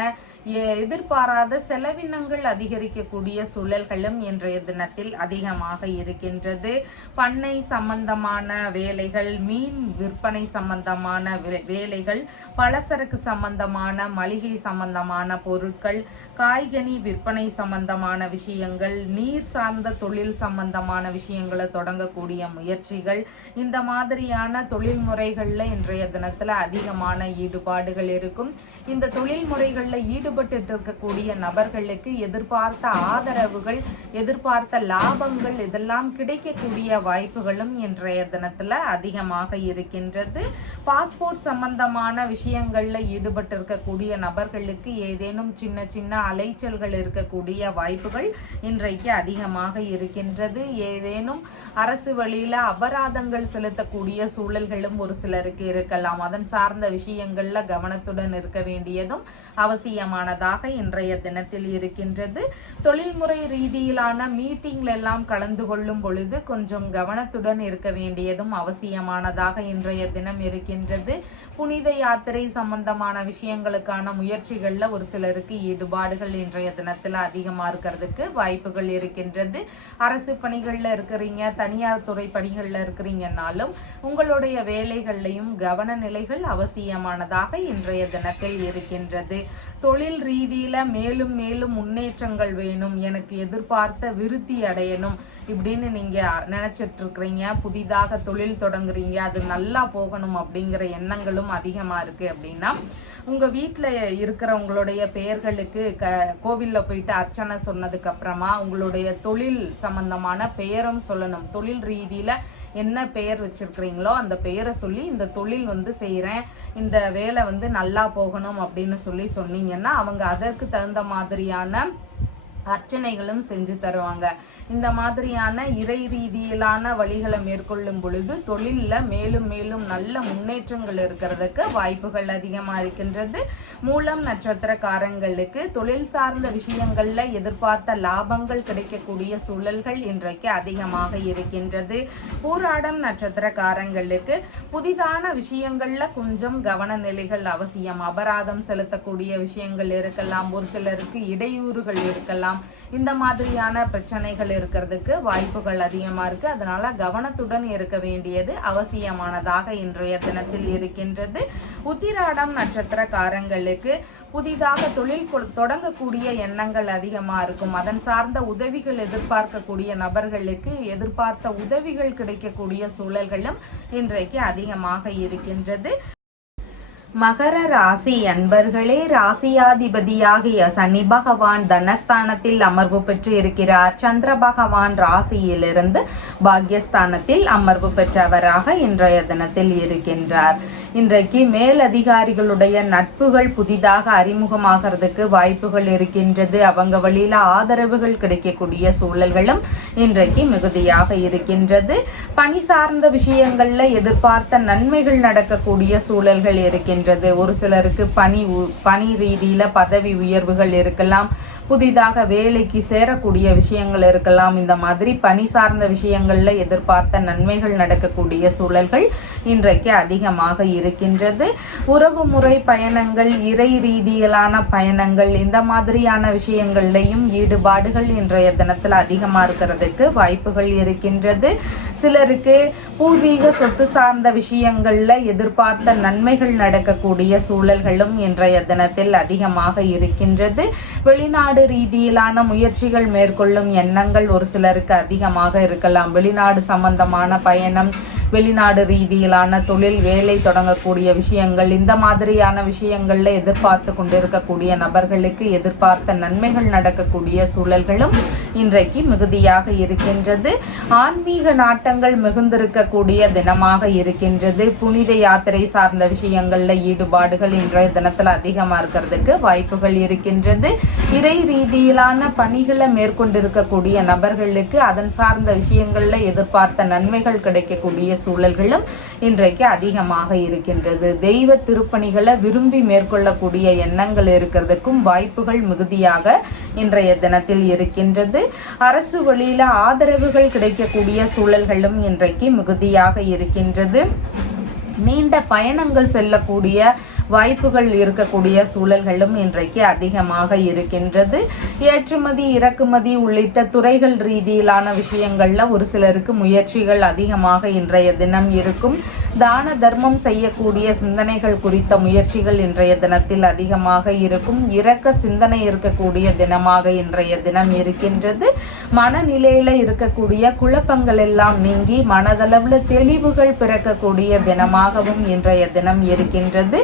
எதிர்பாராத செலவினங்கள் அதிகரிக்கக்கூடிய சூழல்களும் இன்றைய தினத்தில் அதிகமாக இருக்கின்றது. பண்ணை சம்பந்தமான வேலைகள், மீன் விற்பனை சம்பந்தமான வேலைகள், பலசரக்கு சம்பந்தமான மளிகை சம்பந்தமான பொருட்கள், காய்கனி விற்பனை சம்பந்தமான விஷயங்கள், நீர் சார்ந்த தொழில் சம்பந்தமான விஷயங்களை தொடங்கக்கூடிய முயற்சிகள், இந்த மாதிரியான தொழில் முறைகள்ல இன்றைய தினத்துல அதிகமான ஈடுபாடுகள் இருக்கும். இந்த தொழில் முறைகள்ல ஈடுபட்டு இருக்கக்கூடிய நபர்களுக்கு எதிர்பார்த்த ஆதரவுகள், எதிர்பார்த்த லாபங்கள் இதெல்லாம் கிடைக்கக்கூடிய வாய்ப்புகளும் இன்றைய தினத்துல அதிகமாக இருக்கின்றது. பாஸ்போர்ட் சம்பந்தமான விஷயங்கள்ல ஈடுபட்டு இருக்கக்கூடிய நபர்களுக்கு ஏதேனும் சின்ன சின்ன அலைச்சல்கள் இருக்கக்கூடிய வாய்ப்புகள் இன்றைக்கு அதிகமாக இருக்கின்றது. ஏதேனும் அரசு வழியில அபராதங்கள் செலுத்தக்கூடிய சூழல்களும் ஒரு சிலருக்கு இருக்கலாம். அதன் சார்ந்த விஷயங்கள்ல கவனத்துடன் இருக்க வேண்டியதும் அவசியமானதாக இன்றைய தினத்தில் இருக்கின்றது. தொழில்முறை ரீதியிலான மீட்டிங்ல எல்லாம் கலந்து கொள்ளும் பொழுது கொஞ்சம் கவனத்துடன் இருக்க வேண்டியதும் அவசியமானதாக இன்றைய தினம் இருக்கின்றது. புனித யாத்திரை சம்பந்தமான விஷயங்களுக்கான முயற்சிகள்ல ஒரு சிலருக்கு ஈடுபாடுகள் இன்றைய தினத்துல அதிகமா இருக்கிறதுக்கு வாய்ப்புகள் இருக்கின்றது. அரசு பணிகள்ல இருக்கிறீங்க, தனியார் துறை பணிகள்ல இருக்கிறீங்கன்னாலும் உங்களுடைய வேலைகள்லையும் கவன நிலைகள் அவசியமானதாக இன்றைய தினத்தில் இருக்கின்றது. தொழில் ரீதியில மேலும் மேலும் முன்னேற்றங்கள் வேணும், எனக்கு எதிர்பார்த்த விருத்தி அடையணும் இப்படின்னு நீங்க நினைச்சிட்டு இருக்கிறீங்க, புதிதாக தொழில் தொடங்குறீங்க, அது நல்லா போகணும் அப்படிங்கிற எண்ணங்களும் அதிகமா இருக்கு அப்படின்னா உங்க வீட்டுல இருக்கிற உங்களுடைய பெயர்களுக்கு கோவில்ல போயிட்டு அர்ச்சனை சொன்னதுக்கு அப்புறமா உங்களுடைய தொழில் சம்பந்தமான பெயரும் சொல்லணும். தொழில் ரீதியில என்ன பெயர் வச்சிருக்கிறீங்களோ அந்த பெயரை சொல்லி இந்த தொழில் செய்யறேன், இந்த வேலை நல்லா போகணும் அப்படின்னு சொல்லி சொன்னீங்கன்னா அவங்க அதற்கு தகுந்த மாதிரியான அர்ச்சனைகளும் செஞ்சு தருவாங்க. இந்த மாதிரியான இறை ரீதியிலான வழிகளை மேற்கொள்ளும் பொழுது தொழில்ல மேலும் மேலும் நல்ல முன்னேற்றங்கள் இருக்கிறதுக்கு வாய்ப்புகள் அதிகமா இருக்கின்றது. மூலம் நட்சத்திரக்காரங்களுக்கு தொழில் சார்ந்த விஷயங்கள்ல எதிர்பார்த்த லாபங்கள் கிடைக்கக்கூடிய சூழல்கள் இன்றைக்கு அதிகமாக இருக்கின்றது. பூராடம் நட்சத்திரக்காரங்களுக்கு புதிதான விஷயங்கள்ல கொஞ்சம் கவன நிலைகள் அவசியம். அபராதம் செலுத்தக்கூடிய விஷயங்கள் இருக்கலாம், ஒரு சிலருக்கு இடையூறுகள் இருக்கலாம். இந்த மாதிரியான பிரச்சனைகள் இருக்கிறதுக்கு வாய்ப்புகள் அதிகமா இருக்கு. அதனால கவனத்துடன் இருக்க வேண்டியது அவசியமானதாக இன்றைய தினத்தில் இருக்கின்றது. உத்திராடம் நட்சத்திரக்காரங்களுக்கு புதிதாக தொழில் தொடங்கக்கூடிய எண்ணங்கள் அதிகமா இருக்கும். அதன் சார்ந்த உதவிகள் எதிர்பார்க்கக்கூடிய நபர்களுக்கு எதிர்பார்த்த உதவிகள் கிடைக்கக்கூடிய சூழல்களும் இன்றைக்கு அதிகமாக இருக்கின்றது. மகர ராசி அன்பர்களே, ராசியாதிபதியாகிய சனி பகவான் தனஸ்தானத்தில் அமர்வு பெற்று இருக்கிறார். சந்திர பகவான் ராசியிலிருந்து பாக்யஸ்தானத்தில் அமர்வு பெற்றவராக இன்றைய தினத்தில் இருக்கின்றார். இன்றைக்கு மேலதிகாரிகளுடைய நட்புகள் புதிதாக அறிமுகமாகிறதுக்கு வாய்ப்புகள் இருக்கின்றது. அவங்க வழியில ஆதரவுகள் கிடைக்கக்கூடிய சூழல்களும் இன்றைக்கு மிகுதியாக இருக்கின்றது. பணி சார்ந்த விஷயங்கள்ல எதிர்பார்த்த நன்மைகள் நடக்கக்கூடிய சூழல்கள் இருக்கின்றது. ஒரு சிலருக்கு பணி ரீதியில பதவி உயர்வுகள் இருக்கலாம். புதிதாக வேலைக்கு சேரக்கூடிய விஷயங்கள் இருக்கலாம். இந்த மாதிரி பணி சார்ந்த விஷயங்கள்ல எதிர்பார்த்த நன்மைகள் நடக்கக்கூடிய சூழல்கள் இன்றைக்கு அதிகமாக இருக்கின்றது. உறவு முறை பயணங்கள், இறை ரீதியிலான பயணங்கள், இந்த மாதிரியான விஷயங்கள்லையும் ஈடுபாடுகள் இன்றைய தினத்தில் அதிகமாக இருக்கிறதுக்கு வாய்ப்புகள் இருக்கின்றது. சிலருக்கு பூர்வீக சொத்து சார்ந்த விஷயங்கள்ல எதிர்பார்த்த நன்மைகள் நடக்கக்கூடிய சூழல்களும் இன்றைய தினத்தில் அதிகமாக இருக்கின்றது. வெளிநாடு ரீதியிலான முயற்சிகள் மேற்கொள்ளும் எண்ணங்கள் ஒரு சிலருக்கு அதிகமாக இருக்கலாம். வெளிநாடு சம்பந்தமான பயணம், வெளிநாடு ரீதியிலான தொழில், வேலை தொடங்கக்கூடிய விஷயங்கள், இந்த மாதிரியான விஷயங்கள்ல எதிர்பார்த்து கொண்டிருக்கக்கூடிய நபர்களுக்கு எதிர்பார்த்த நன்மைகள் நடக்கக்கூடிய சூழல்களும் இன்றைக்கு மிகுதியாக இருக்கின்றது. ஆன்மீக நாட்டங்கள் மிகுந்திருக்கக்கூடிய தினமாக இருக்கின்றது. புனித யாத்திரை சார்ந்த விஷயங்கள்ல ஈடுபாடுகள் இன்றைய தினத்துல அதிகமா இருக்கிறதுக்கு வாய்ப்புகள் இருக்கின்றது. இறை ரீதியிலான பணிகளை மேற்கொண்டிருக்கக்கூடிய நபர்களுக்கு அதன் சார்ந்த விஷயங்கள்ல எதிர்பார்த்த நன்மைகள் கிடைக்கக்கூடிய சூழல்களும் இன்றைக்கு அதிகமாக இருக்கின்றது. தெய்வ திருப்பணிகளை விரும்பி மேற்கொள்ளக்கூடிய எண்ணங்கள் இருக்கிறதுக்கும் வாய்ப்புகள் மிகுதியாக இன்றைய தினத்தில் இருக்கின்றது. அரசு வழியில ஆதரவுகள் கிடைக்கக்கூடிய சூழல்களும் இன்றைக்கு மிகுதியாக இருக்கின்றது. நீண்ட பயணங்கள் செல்லக்கூடிய வாய்ப்புகள் இருக்கக்கூடிய சூழல்களும் இன்றைக்கு அதிகமாக இருக்கின்றது. ஏற்றுமதி இறக்குமதி உள்ளிட்ட துறைகள் ரீதியிலான விஷயங்கள்ல ஒரு சிலருக்கு முயற்சிகள் அதிகமாக இன்றைய தினம் இருக்கும். தான தர்மம் செய்யக்கூடிய சிந்தனைகள் குறித்த முயற்சிகள் இன்றைய தினத்தில் அதிகமாக இருக்கும். இரக்க சிந்தனை இருக்கக்கூடிய தினமாக இன்றைய தினம் இருக்கின்றது. மனநிலையில இருக்கக்கூடிய குழப்பங்கள் எல்லாம் நீங்கி மனதளவுல தெளிவுகள் பிறக்கக்கூடிய தினமாக இன்றைய தினம் இருக்கின்றது.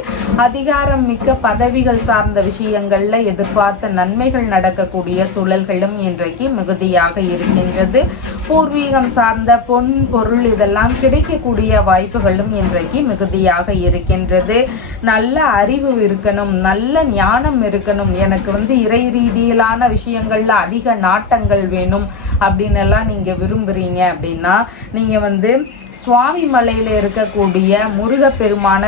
அதிகாரம் மிக்க பதவிகள் சார்ந்த விஷயங்கள்ல எதிர்பார்த்த நன்மைகள் நடக்கக்கூடிய சூழல்களும் இன்றைக்கு மிகுதியாக இருக்கின்றது. பூர்வீகம் சார்ந்த பொன் பொருள் இதெல்லாம் கிடைக்கக்கூடிய வாய்ப்புகளும் இன்றைக்கு மிகுதியாக இருக்கின்றது. நல்ல அறிவு இருக்கணும், நல்ல ஞானம் இருக்கணும், எனக்கு இறை ரீதியிலான விஷயங்கள்ல அதிக நாட்டங்கள் வேணும் அப்படின்னு எல்லாம் நீங்க விரும்புறீங்க அப்படின்னா நீங்க சுவாமி மலையில இருக்கக்கூடிய முருகப்பெருமான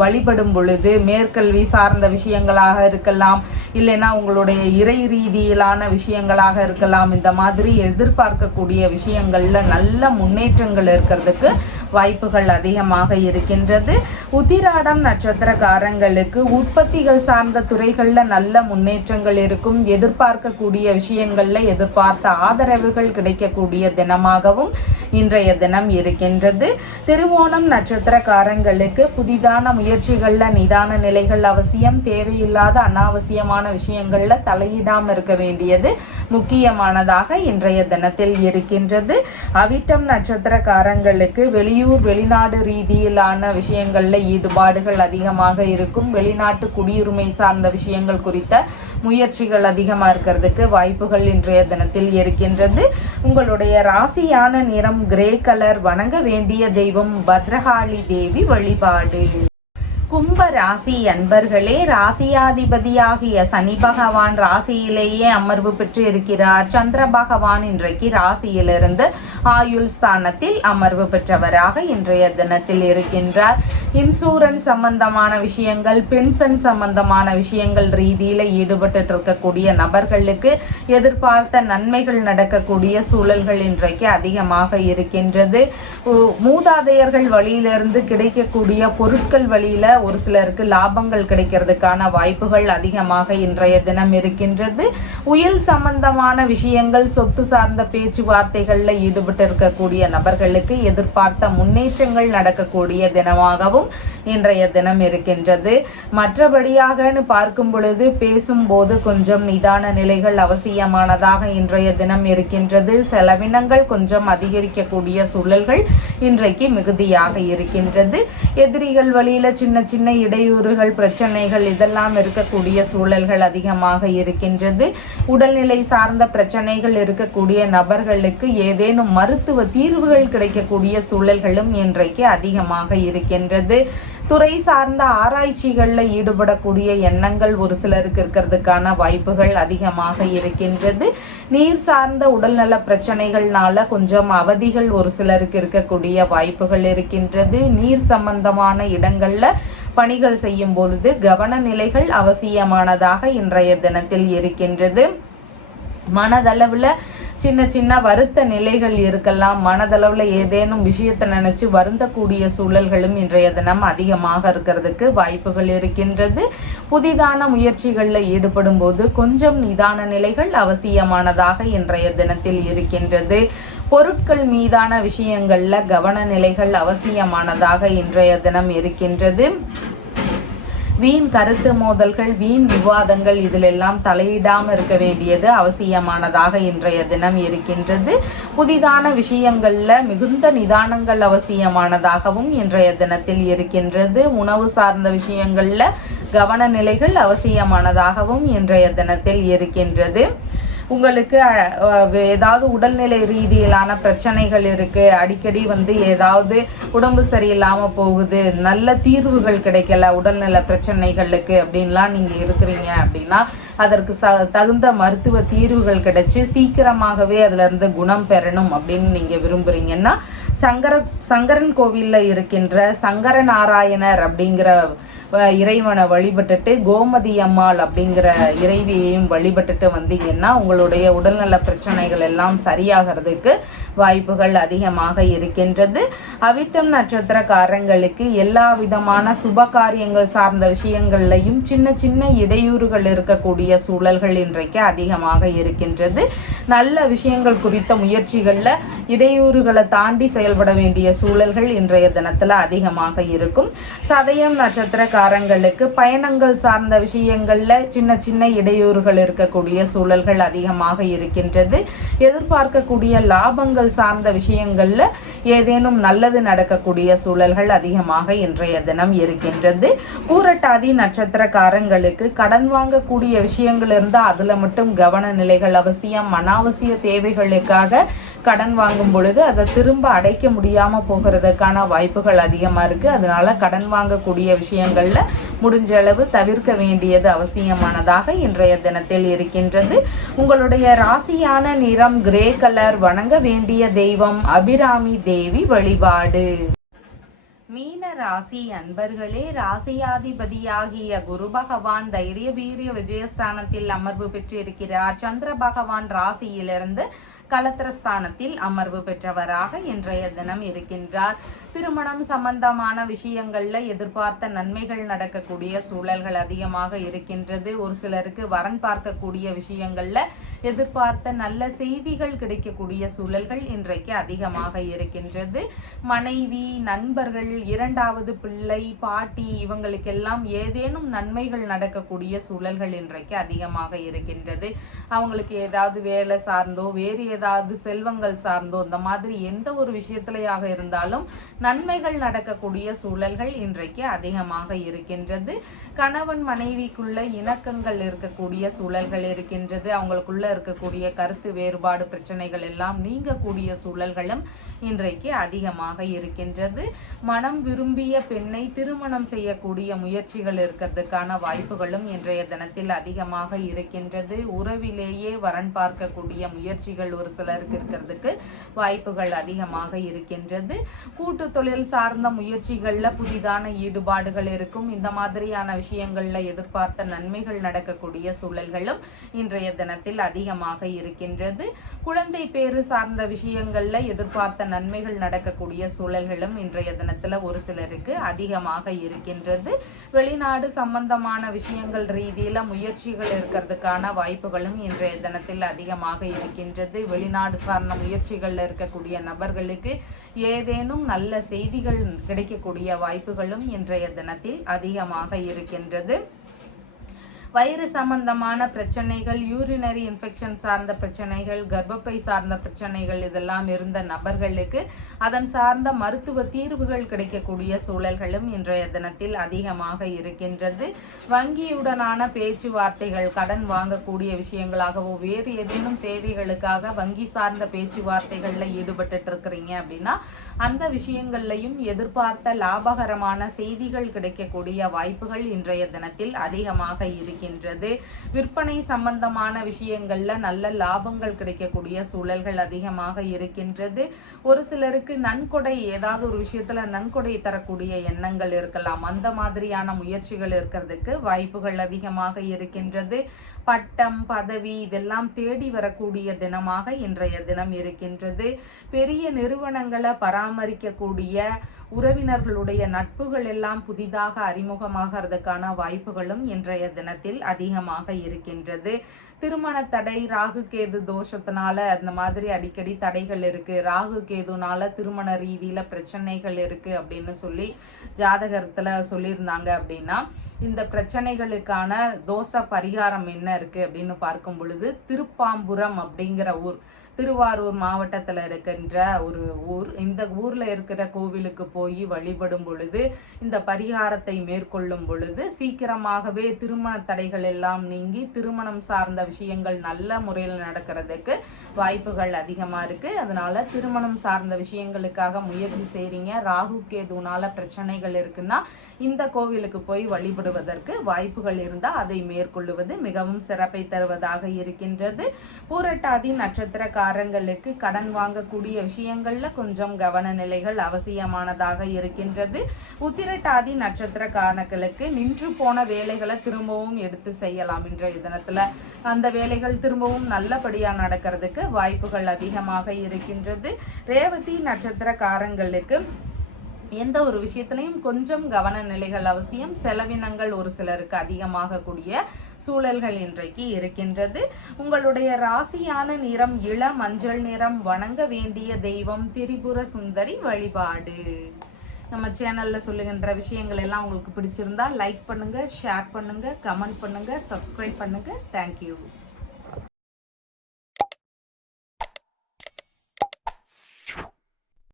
வழிபடும் பொழுது மேற்கல்வி சார்ந்த விஷயங்களாக இருக்கலாம், இல்லைன்னா உங்களுடைய இறை ரீதியிலான விஷயங்களாக இருக்கலாம். இந்த மாதிரி எதிர்பார்க்கக்கூடிய விஷயங்கள்ல நல்ல முன்னேற்றங்கள் இருக்கிறதுக்கு வாய்ப்புகள் அதிகமாக இருக்கின்றது. உத்திராடம் நட்சத்திரக்காரங்களுக்கு உற்பத்திகள் சார்ந்த துறைகள்ல நல்ல முன்னேற்றங்கள் இருக்கும். எதிர்பார்க்கக்கூடிய விஷயங்கள்ல எதிர்பார்த்த ஆதரவுகள் கிடைக்கக்கூடிய தினமாகவும் இன்றைய தினம் இருக்கின்றது. திருவோணம் நட்சத்திரக்காரங்களுக்கு புதிதான முயற்சிகள்ல நிதான நிலைகள் அவசியம். தேவையில்லாத அனாவசியமான விஷயங்கள்ல தலையிடாம இருக்க வேண்டியது முக்கியமானதாக இன்றைய தினத்தில் இருக்கின்றது. அவிட்டம் நட்சத்திரக்காரங்களுக்கு வெளியூர் வெளிநாடு ரீதியிலான விஷயங்கள்ல ஈடுபாடுகள் அதிகமாக இருக்கும். வெளிநாட்டு குடியுரிமை சார்ந்த விஷயங்கள் குறித்த முயற்சிகள் அதிகமாக இருக்கிறதுக்கு வாய்ப்புகள் இன்றைய தினத்தில் இருக்கின்றது. உங்களுடைய ராசியான நிறம் கிரே கலர். வணங்க வேண்டிய தெய்வம் பத்ரகாளி தேவி வழிபாடு. கும்ப ராசி அன்பர்களே, ராசியாதிபதியாகிய சனி பகவான் ராசியிலேயே அமர்வு பெற்று இருக்கிறார். சந்திர பகவான் இன்றைக்கு ராசியிலிருந்து ஆயுள் ஸ்தானத்தில் அமர்வு பெற்றவராக இன்றைய தினத்தில் இருக்கின்றார். இன்சூரன்ஸ் சம்பந்தமான விஷயங்கள், பென்ஷன் சம்பந்தமான விஷயங்கள் ரீதியில ஈடுபட்டு இருக்கக்கூடிய நபர்களுக்கு எதிர்பார்த்த நன்மைகள் நடக்கக்கூடிய சூழல்கள் இன்றைக்கு அதிகமாக இருக்கின்றது. மூதாதையர்கள் வழியிலிருந்து கிடைக்கக்கூடிய பொருட்கள் வழியில ஒரு சிலருக்கு லாபங்கள் கிடைக்கிறதுக்கான வாய்ப்புகள் அதிகமாக இன்றைய தினம் இருக்கின்றது. உயில் சம்பந்தமான விஷயங்கள், சொத்து சார்ந்த பேச்சுவார்த்தைகள்ல ஈடுபட்டு இருக்கக்கூடிய நபர்களுக்கு எதிர்பார்த்த முன்னேற்றங்கள் நடக்கக்கூடிய தினமாகவும் இன்றைய தினம் இருக்கின்றது. மற்றபடியாக பார்க்கும் பொழுது பேசும்போது கொஞ்சம் நிதான நிலைகள் அவசியமானதாக இன்றைய தினம் இருக்கின்றது. செலவினங்கள் கொஞ்சம் அதிகரிக்கக்கூடிய சூழல்கள் இன்றைக்கு மிகுதியாக இருக்கின்றது. எதிரிகள் வழியில சின்ன சின்ன இடையூறுகள், பிரச்சனைகள் இதெல்லாம் இருக்கக்கூடிய சூழல்கள் அதிகமாக இருக்கின்றது. உடல்நிலை சார்ந்த பிரச்சனைகள் இருக்கக்கூடிய நபர்களுக்கு ஏதேனும் மருத்துவ தீர்வுகள் கிடைக்கக்கூடிய சூழல்களும் இன்றைக்கு அதிகமாக இருக்கின்றது. துறை சார்ந்த ஆராய்ச்சிகள்ல ஈடுபடக்கூடிய எண்ணங்கள் ஒரு சிலருக்கு இருக்கிறதுக்கான வாய்ப்புகள் அதிகமாக இருக்கின்றது. நீர் சார்ந்த உடல்நல பிரச்சனைகள்னால கொஞ்சம் அவதிகள் ஒரு சிலருக்கு இருக்கக்கூடிய வாய்ப்புகள் இருக்கின்றது. நீர் சம்பந்தமான இடங்கள்ல பணிகள் செய்யும் பொழுது கவன நிலைகள் அவசியமானதாக இன்றைய தினத்தில் இருக்கின்றது. மனதளவில் சின்ன சின்ன வருத்த நிலைகள் இருக்கலாம். மனதளவில் ஏதேனும் விஷயத்தை நினைச்சு வருந்தக்கூடிய சூழல்களும் இன்றைய தினம் அதிகமாக இருக்கிறதுக்கு வாய்ப்புகள் இருக்கின்றது. புதிதான முயற்சிகளில் ஈடுபடும் போது கொஞ்சம் நிதான நிலைகள் அவசியமானதாக இன்றைய தினத்தில் இருக்கின்றது. பொருட்கள் மீதான விஷயங்கள்ல கவன நிலைகள் அவசியமானதாக இன்றைய தினம் இருக்கின்றது. வீண் கருத்து மோதல்கள், வீண் விவாதங்கள் இதிலெல்லாம் தலையிடாமல் இருக்க வேண்டியது அவசியமானதாக இன்றைய தினம் இருக்கின்றது. புதிதான விஷயங்கள்ல மிகுந்த நிதானங்கள் அவசியமானதாகவும் இன்றைய தினத்தில் இருக்கின்றது. உணவு சார்ந்த விஷயங்கள்ல கவன நிலைகள் அவசியமானதாகவும் இன்றைய தினத்தில் இருக்கின்றது. உங்களுக்கு ஏதாவது உடல்நிலை ரீதியிலான பிரச்சனைகள் இருக்கு, அடிக்கடி ஏதாவது உடம்பு சரியில்லாமல் போகுது, நல்ல தீர்வுகள் கிடைக்கல உடல்நல பிரச்சனைகளுக்கு அப்படின்லாம் நீங்க இருக்கிறீங்க அப்படின்னா அதற்கு தகுந்த மருத்துவ தீர்வுகள் கிடைச்சி சீக்கிரமாகவே அதுல இருந்து குணம் பெறணும் அப்படின்னு நீங்க விரும்புறீங்கன்னா சங்கரன் கோவில்ல இருக்கின்ற சங்கர நாராயணர் அப்படிங்கிற இறைவனை வழிபட்டுட்டு கோமதி அம்மாள் அப்படிங்கிற இறைவியையும் வழிபட்டுட்டு வந்தீங்கன்னா உங்களுடைய உடல்நல பிரச்சனைகள் எல்லாம் சரியாகிறதுக்கு வாய்ப்புகள் அதிகமாக இருக்கின்றது. அவிட்டம் நட்சத்திரக்காரங்களுக்கு எல்லா விதமான சுப காரியங்கள் சார்ந்த விஷயங்கள்லையும் சின்ன சின்ன இடையூறுகள் இருக்கக்கூடிய சூழல்கள் இன்றைக்கு அதிகமாக இருக்கின்றது. நல்ல விஷயங்கள் குறித்த முயற்சிகள்ல இடையூறுகளை தாண்டி செயல்பட வேண்டிய சூழல்கள் இன்றைய தினத்துல அதிகமாக இருக்கும். சதயம் நட்சத்திரக்காரங்களுக்கு பயணங்கள் சார்ந்த விஷயங்கள்ல சின்ன சின்ன இடையூறுகள் இருக்கக்கூடிய சூழல்கள் அதிகமாக இருக்கின்றது. எதிர்பார்க்கக்கூடிய லாபங்கள் சார்ந்த விஷயங்கள்ல ஏதேனும் நல்லது நடக்கக்கூடிய சூழல்கள் அதிகமாக இன்றைய தினம் இருக்கின்றது. பூரட்டாதி நட்சத்திரக்காரங்களுக்கு கடன் வாங்கக்கூடிய விஷயங்கள் இருந்தால் அதுல மட்டும் கவன நிலைகள் அவசியம். அனாவசிய தேவைகளுக்காக கடன் வாங்கும் பொழுது அதை திரும்ப அடைக்க முடியாம போகிறதுக்கான வாய்ப்புகள் அதிகமா இருக்கு. அதனால கடன் வாங்கக்கூடிய விஷயங்கள்ல முடிஞ்ச அளவு தவிர்க்க வேண்டியது அவசியமானதாக இன்றைய தினத்தில் இருக்கின்றது. உங்களுடைய ராசியான நிறம் கிரே கலர். வணங்க வேண்டிய தெய்வம் அபிராமி தேவி வழிபாடு. மீன ராசி அன்பர்களே, ராசியாதிபதியாகிய குரு பகவான் தைரிய வீரிய விஜயஸ்தானத்தில் அமர்வு பெற்றிருக்கிறார். சந்திர பகவான் ராசியிலிருந்து கலத்திரஸ்தானத்தில் அமர்வு பெற்றவராக இன்றைய தினம் இருக்கின்றார். திருமணம் சம்பந்தமான விஷயங்கள்ல எதிர்பார்த்த நன்மைகள் நடக்கக்கூடிய சூழல்கள் அதிகமாக இருக்கின்றது. ஒரு சிலருக்கு வரன் பார்க்கக்கூடிய விஷயங்கள்ல எதிர்பார்த்த நல்ல செய்திகள் கிடைக்கக்கூடிய சூழல்கள் இன்றைக்கு அதிகமாக இருக்கின்றது. மனைவி, நண்பர்கள், இரண்டாவது பிள்ளை, பாட்டி இவங்களுக்கெல்லாம் ஏதேனும் நன்மைகள் நடக்கக்கூடிய சூழல்கள் இன்றைக்கு அதிகமாக இருக்கின்றது. அவங்களுக்கு ஏதாவது வேலை சார்ந்தோ வேறு ஏதாவது செல்வங்கள் சார்ந்தோ இந்த மாதிரி எந்த ஒரு விஷயத்திலேயாக இருந்தாலும் நன்மைகள் நடக்கக்கூடிய சூழல்கள் இன்றைக்கு அதிகமாக இருக்கின்றது. கணவன் மனைவிக்குள்ள இணக்கங்கள் இருக்கக்கூடிய சூழல்கள் இருக்கின்றது. அவங்களுக்குள்ள இருக்கக்கூடிய கருத்து வேறுபாடு பிரச்சனைகள் எல்லாம் நீங்கக்கூடிய சூழல்களும் இன்றைக்கு அதிகமாக இருக்கின்றது. மனம் விரும்பிய பெண்ணை திருமணம் செய்யக்கூடிய முயற்சிகள் இருக்கிறதுக்கான வாய்ப்புகளும் இன்றைய தினத்தில் அதிகமாக இருக்கின்றது. உறவிலேயே வரன் பார்க்கக்கூடிய முயற்சிகள் ஒரு சிலருக்கு இருக்கிறதுக்கு வாய்ப்புகள் அதிகமாக இருக்கின்றது. கூட்டு தொழில் சார்ந்த முயற்சிகள்ல புதிதான ஈடுபாடுகள் இருக்கும். இந்த மாதிரியான விஷயங்கள்ல எதிர்பார்த்த நன்மைகள் நடக்கக்கூடிய சூழல்களும் இன்றைய தினத்தில் அதிகமாக இருக்கின்றது. குழந்தை பேறு சார்ந்த விஷயங்கள்ல எதிர்பார்த்த நன்மைகள் நடக்கக்கூடிய சூழல்களும் இன்றைய தினத்துல ஒரு சிலருக்கு அதிகமாக இருக்கின்றது. வெளிநாடு சம்பந்தமான விஷயங்கள் ரீதியில முயற்சிகள் இருக்கிறதுக்கான வாய்ப்புகளும் இன்றைய தினத்தில் அதிகமாக இருக்கின்றது. வெளிநாடு சார்ந்த முயற்சிகள்ல இருக்கக்கூடிய நபர்களுக்கு ஏதேனும் நல்ல செய்திகள் கிடைக்கக்கூடிய வாய்ப்புகளும் இன்றைய தினத்தில் அதிகமாக இருக்கின்றது. வயிறு சம்பந்தமான பிரச்சனைகள், யூரினரி இன்ஃபெக்ஷன் சார்ந்த பிரச்சனைகள், கர்ப்பப்பை சார்ந்த பிரச்சனைகள் இதெல்லாம் இருந்த நபர்களுக்கு அதன் சார்ந்த மருத்துவ தீர்வுகள் கிடைக்கக்கூடிய சூழல்களும் இன்றைய தினத்தில் அதிகமாக இருக்கின்றது. வங்கியுடனான பேச்சுவார்த்தைகள், கடன் வாங்கக்கூடிய விஷயங்களாகவோ வேறு ஏதேனும் தேவைகளுக்காக வங்கி சார்ந்த பேச்சுவார்த்தைகள்ல ஈடுபட்டு இருக்கிறீங்க அப்படின்னா அந்த விஷயங்கள்லையும் எதிர்பார்த்த லாபகரமான செய்திகள் கிடைக்கக்கூடிய வாய்ப்புகள் இன்றைய தினத்தில் அதிகமாக இருக்கின்றன. இருக்கின்றது. விற்பனை சம்பந்தமான விஷயங்கள்ல நல்ல லாபங்கள் கிடைக்கக்கூடிய சூழல்கள் அதிகமாக இருக்கின்றது. ஒரு சிலருக்கு நன்கொடை, ஏதாவது ஒரு விஷயத்துல நன்கொடை தரக்கூடிய எண்ணங்கள் இருக்கலாம். அந்த மாதிரியான முயற்சிகள் இருக்கிறதுக்கு வாய்ப்புகள் அதிகமாக இருக்கின்றது. பட்டம், பதவி இதெல்லாம் தேடி வரக்கூடிய தினமாக இன்றைய தினம் இருக்கின்றது. பெரிய நிறுவனங்களை பராமரிக்கக்கூடிய உறவினர்களுடைய நட்புகள் எல்லாம் புதிதாக அறிமுகமாகிறதுக்கான வாய்ப்புகளும் இன்றைய தினத்தில் அதிகமாக இருக்கின்றது. திருமண தடை, ராகு கேது தோஷத்தினால அந்த மாதிரி அடிக்கடி தடைகள் இருக்கு, ராகு கேதுனால திருமண ரீதியில பிரச்சனைகள் இருக்கு அப்படின்னு சொல்லி ஜாதகத்துல சொல்லியிருந்தாங்க அப்படின்னா, இந்த பிரச்சனைகளுக்கான தோஷ பரிகாரம் என்ன இருக்கு அப்படின்னு பார்க்கும் பொழுது, திருப்பாம்புரம் அப்படிங்கிற ஊர், திருவாரூர் மாவட்டத்தில் இருக்கின்ற ஒரு ஊர். இந்த ஊர்ல இருக்கிற கோவிலுக்கு போய் வழிபடும் பொழுது, இந்த பரிகாரத்தை மேற்கொள்ளும் பொழுது சீக்கிரமாகவே திருமண தடைகள் எல்லாம் நீங்கி திருமணம் சார்ந்த விஷயங்கள் நல்ல முறையில் நடக்கிறதுக்கு வாய்ப்புகள் அதிகமா இருக்கு. அதனால திருமணம் சார்ந்த விஷயங்களுக்காக முயற்சி செய்றீங்க, ராகு கேதுனால பிரச்சனைகள் இருக்குன்னா இந்த கோவிலுக்கு போய் வழிபடுவதற்கு வாய்ப்புகள் இருந்தால் அதை மேற்கொள்ளுவது மிகவும் சிறப்பை தருவதாக இருக்கின்றது. பூரட்டாதி நட்சத்திரக்காரங்களுக்கு கடன் வாங்கக்கூடிய விஷயங்கள்ல கொஞ்சம் கவன நிலைகள் அவசியமானதாக இருக்கின்றது. உத்திரட்டாதி நட்சத்திரக்காரர்களுக்கு நின்று போன வேலைகளை திரும்பவும் எடுத்து செய்யலாம். இன்றைய தினத்துல அந்த வேலைகள் திரும்பவும் நல்லபடியா நடக்கிறதுக்கு வாய்ப்புகள் அதிகமாக இருக்கின்றது. ரேவதி நட்சத்திரக்காரங்களுக்கு எந்த ஒரு விஷயத்திலையும் கொஞ்சம் கவன நிலைகள் அவசியம். செலவினங்கள் ஒரு சிலருக்கு அதிகமாக கூடிய சூழல்கள் இன்றைக்கு இருக்கின்றது. உங்களுடைய ராசியான நிறம் இள மஞ்சள் நிறம். வணங்க வேண்டிய தெய்வம் திரிபுர சுந்தரி வழிபாடு. நம்ம சேனல்ல சொல்லுகின்ற விஷயங்கள் எல்லாம் உங்களுக்கு பிடிச்சிருந்தா லைக் பண்ணுங்க, ஷேர் பண்ணுங்க, கமெண்ட் பண்ணுங்க, சப்ஸ்கிரைப் பண்ணுங்க. தேங்க்யூ.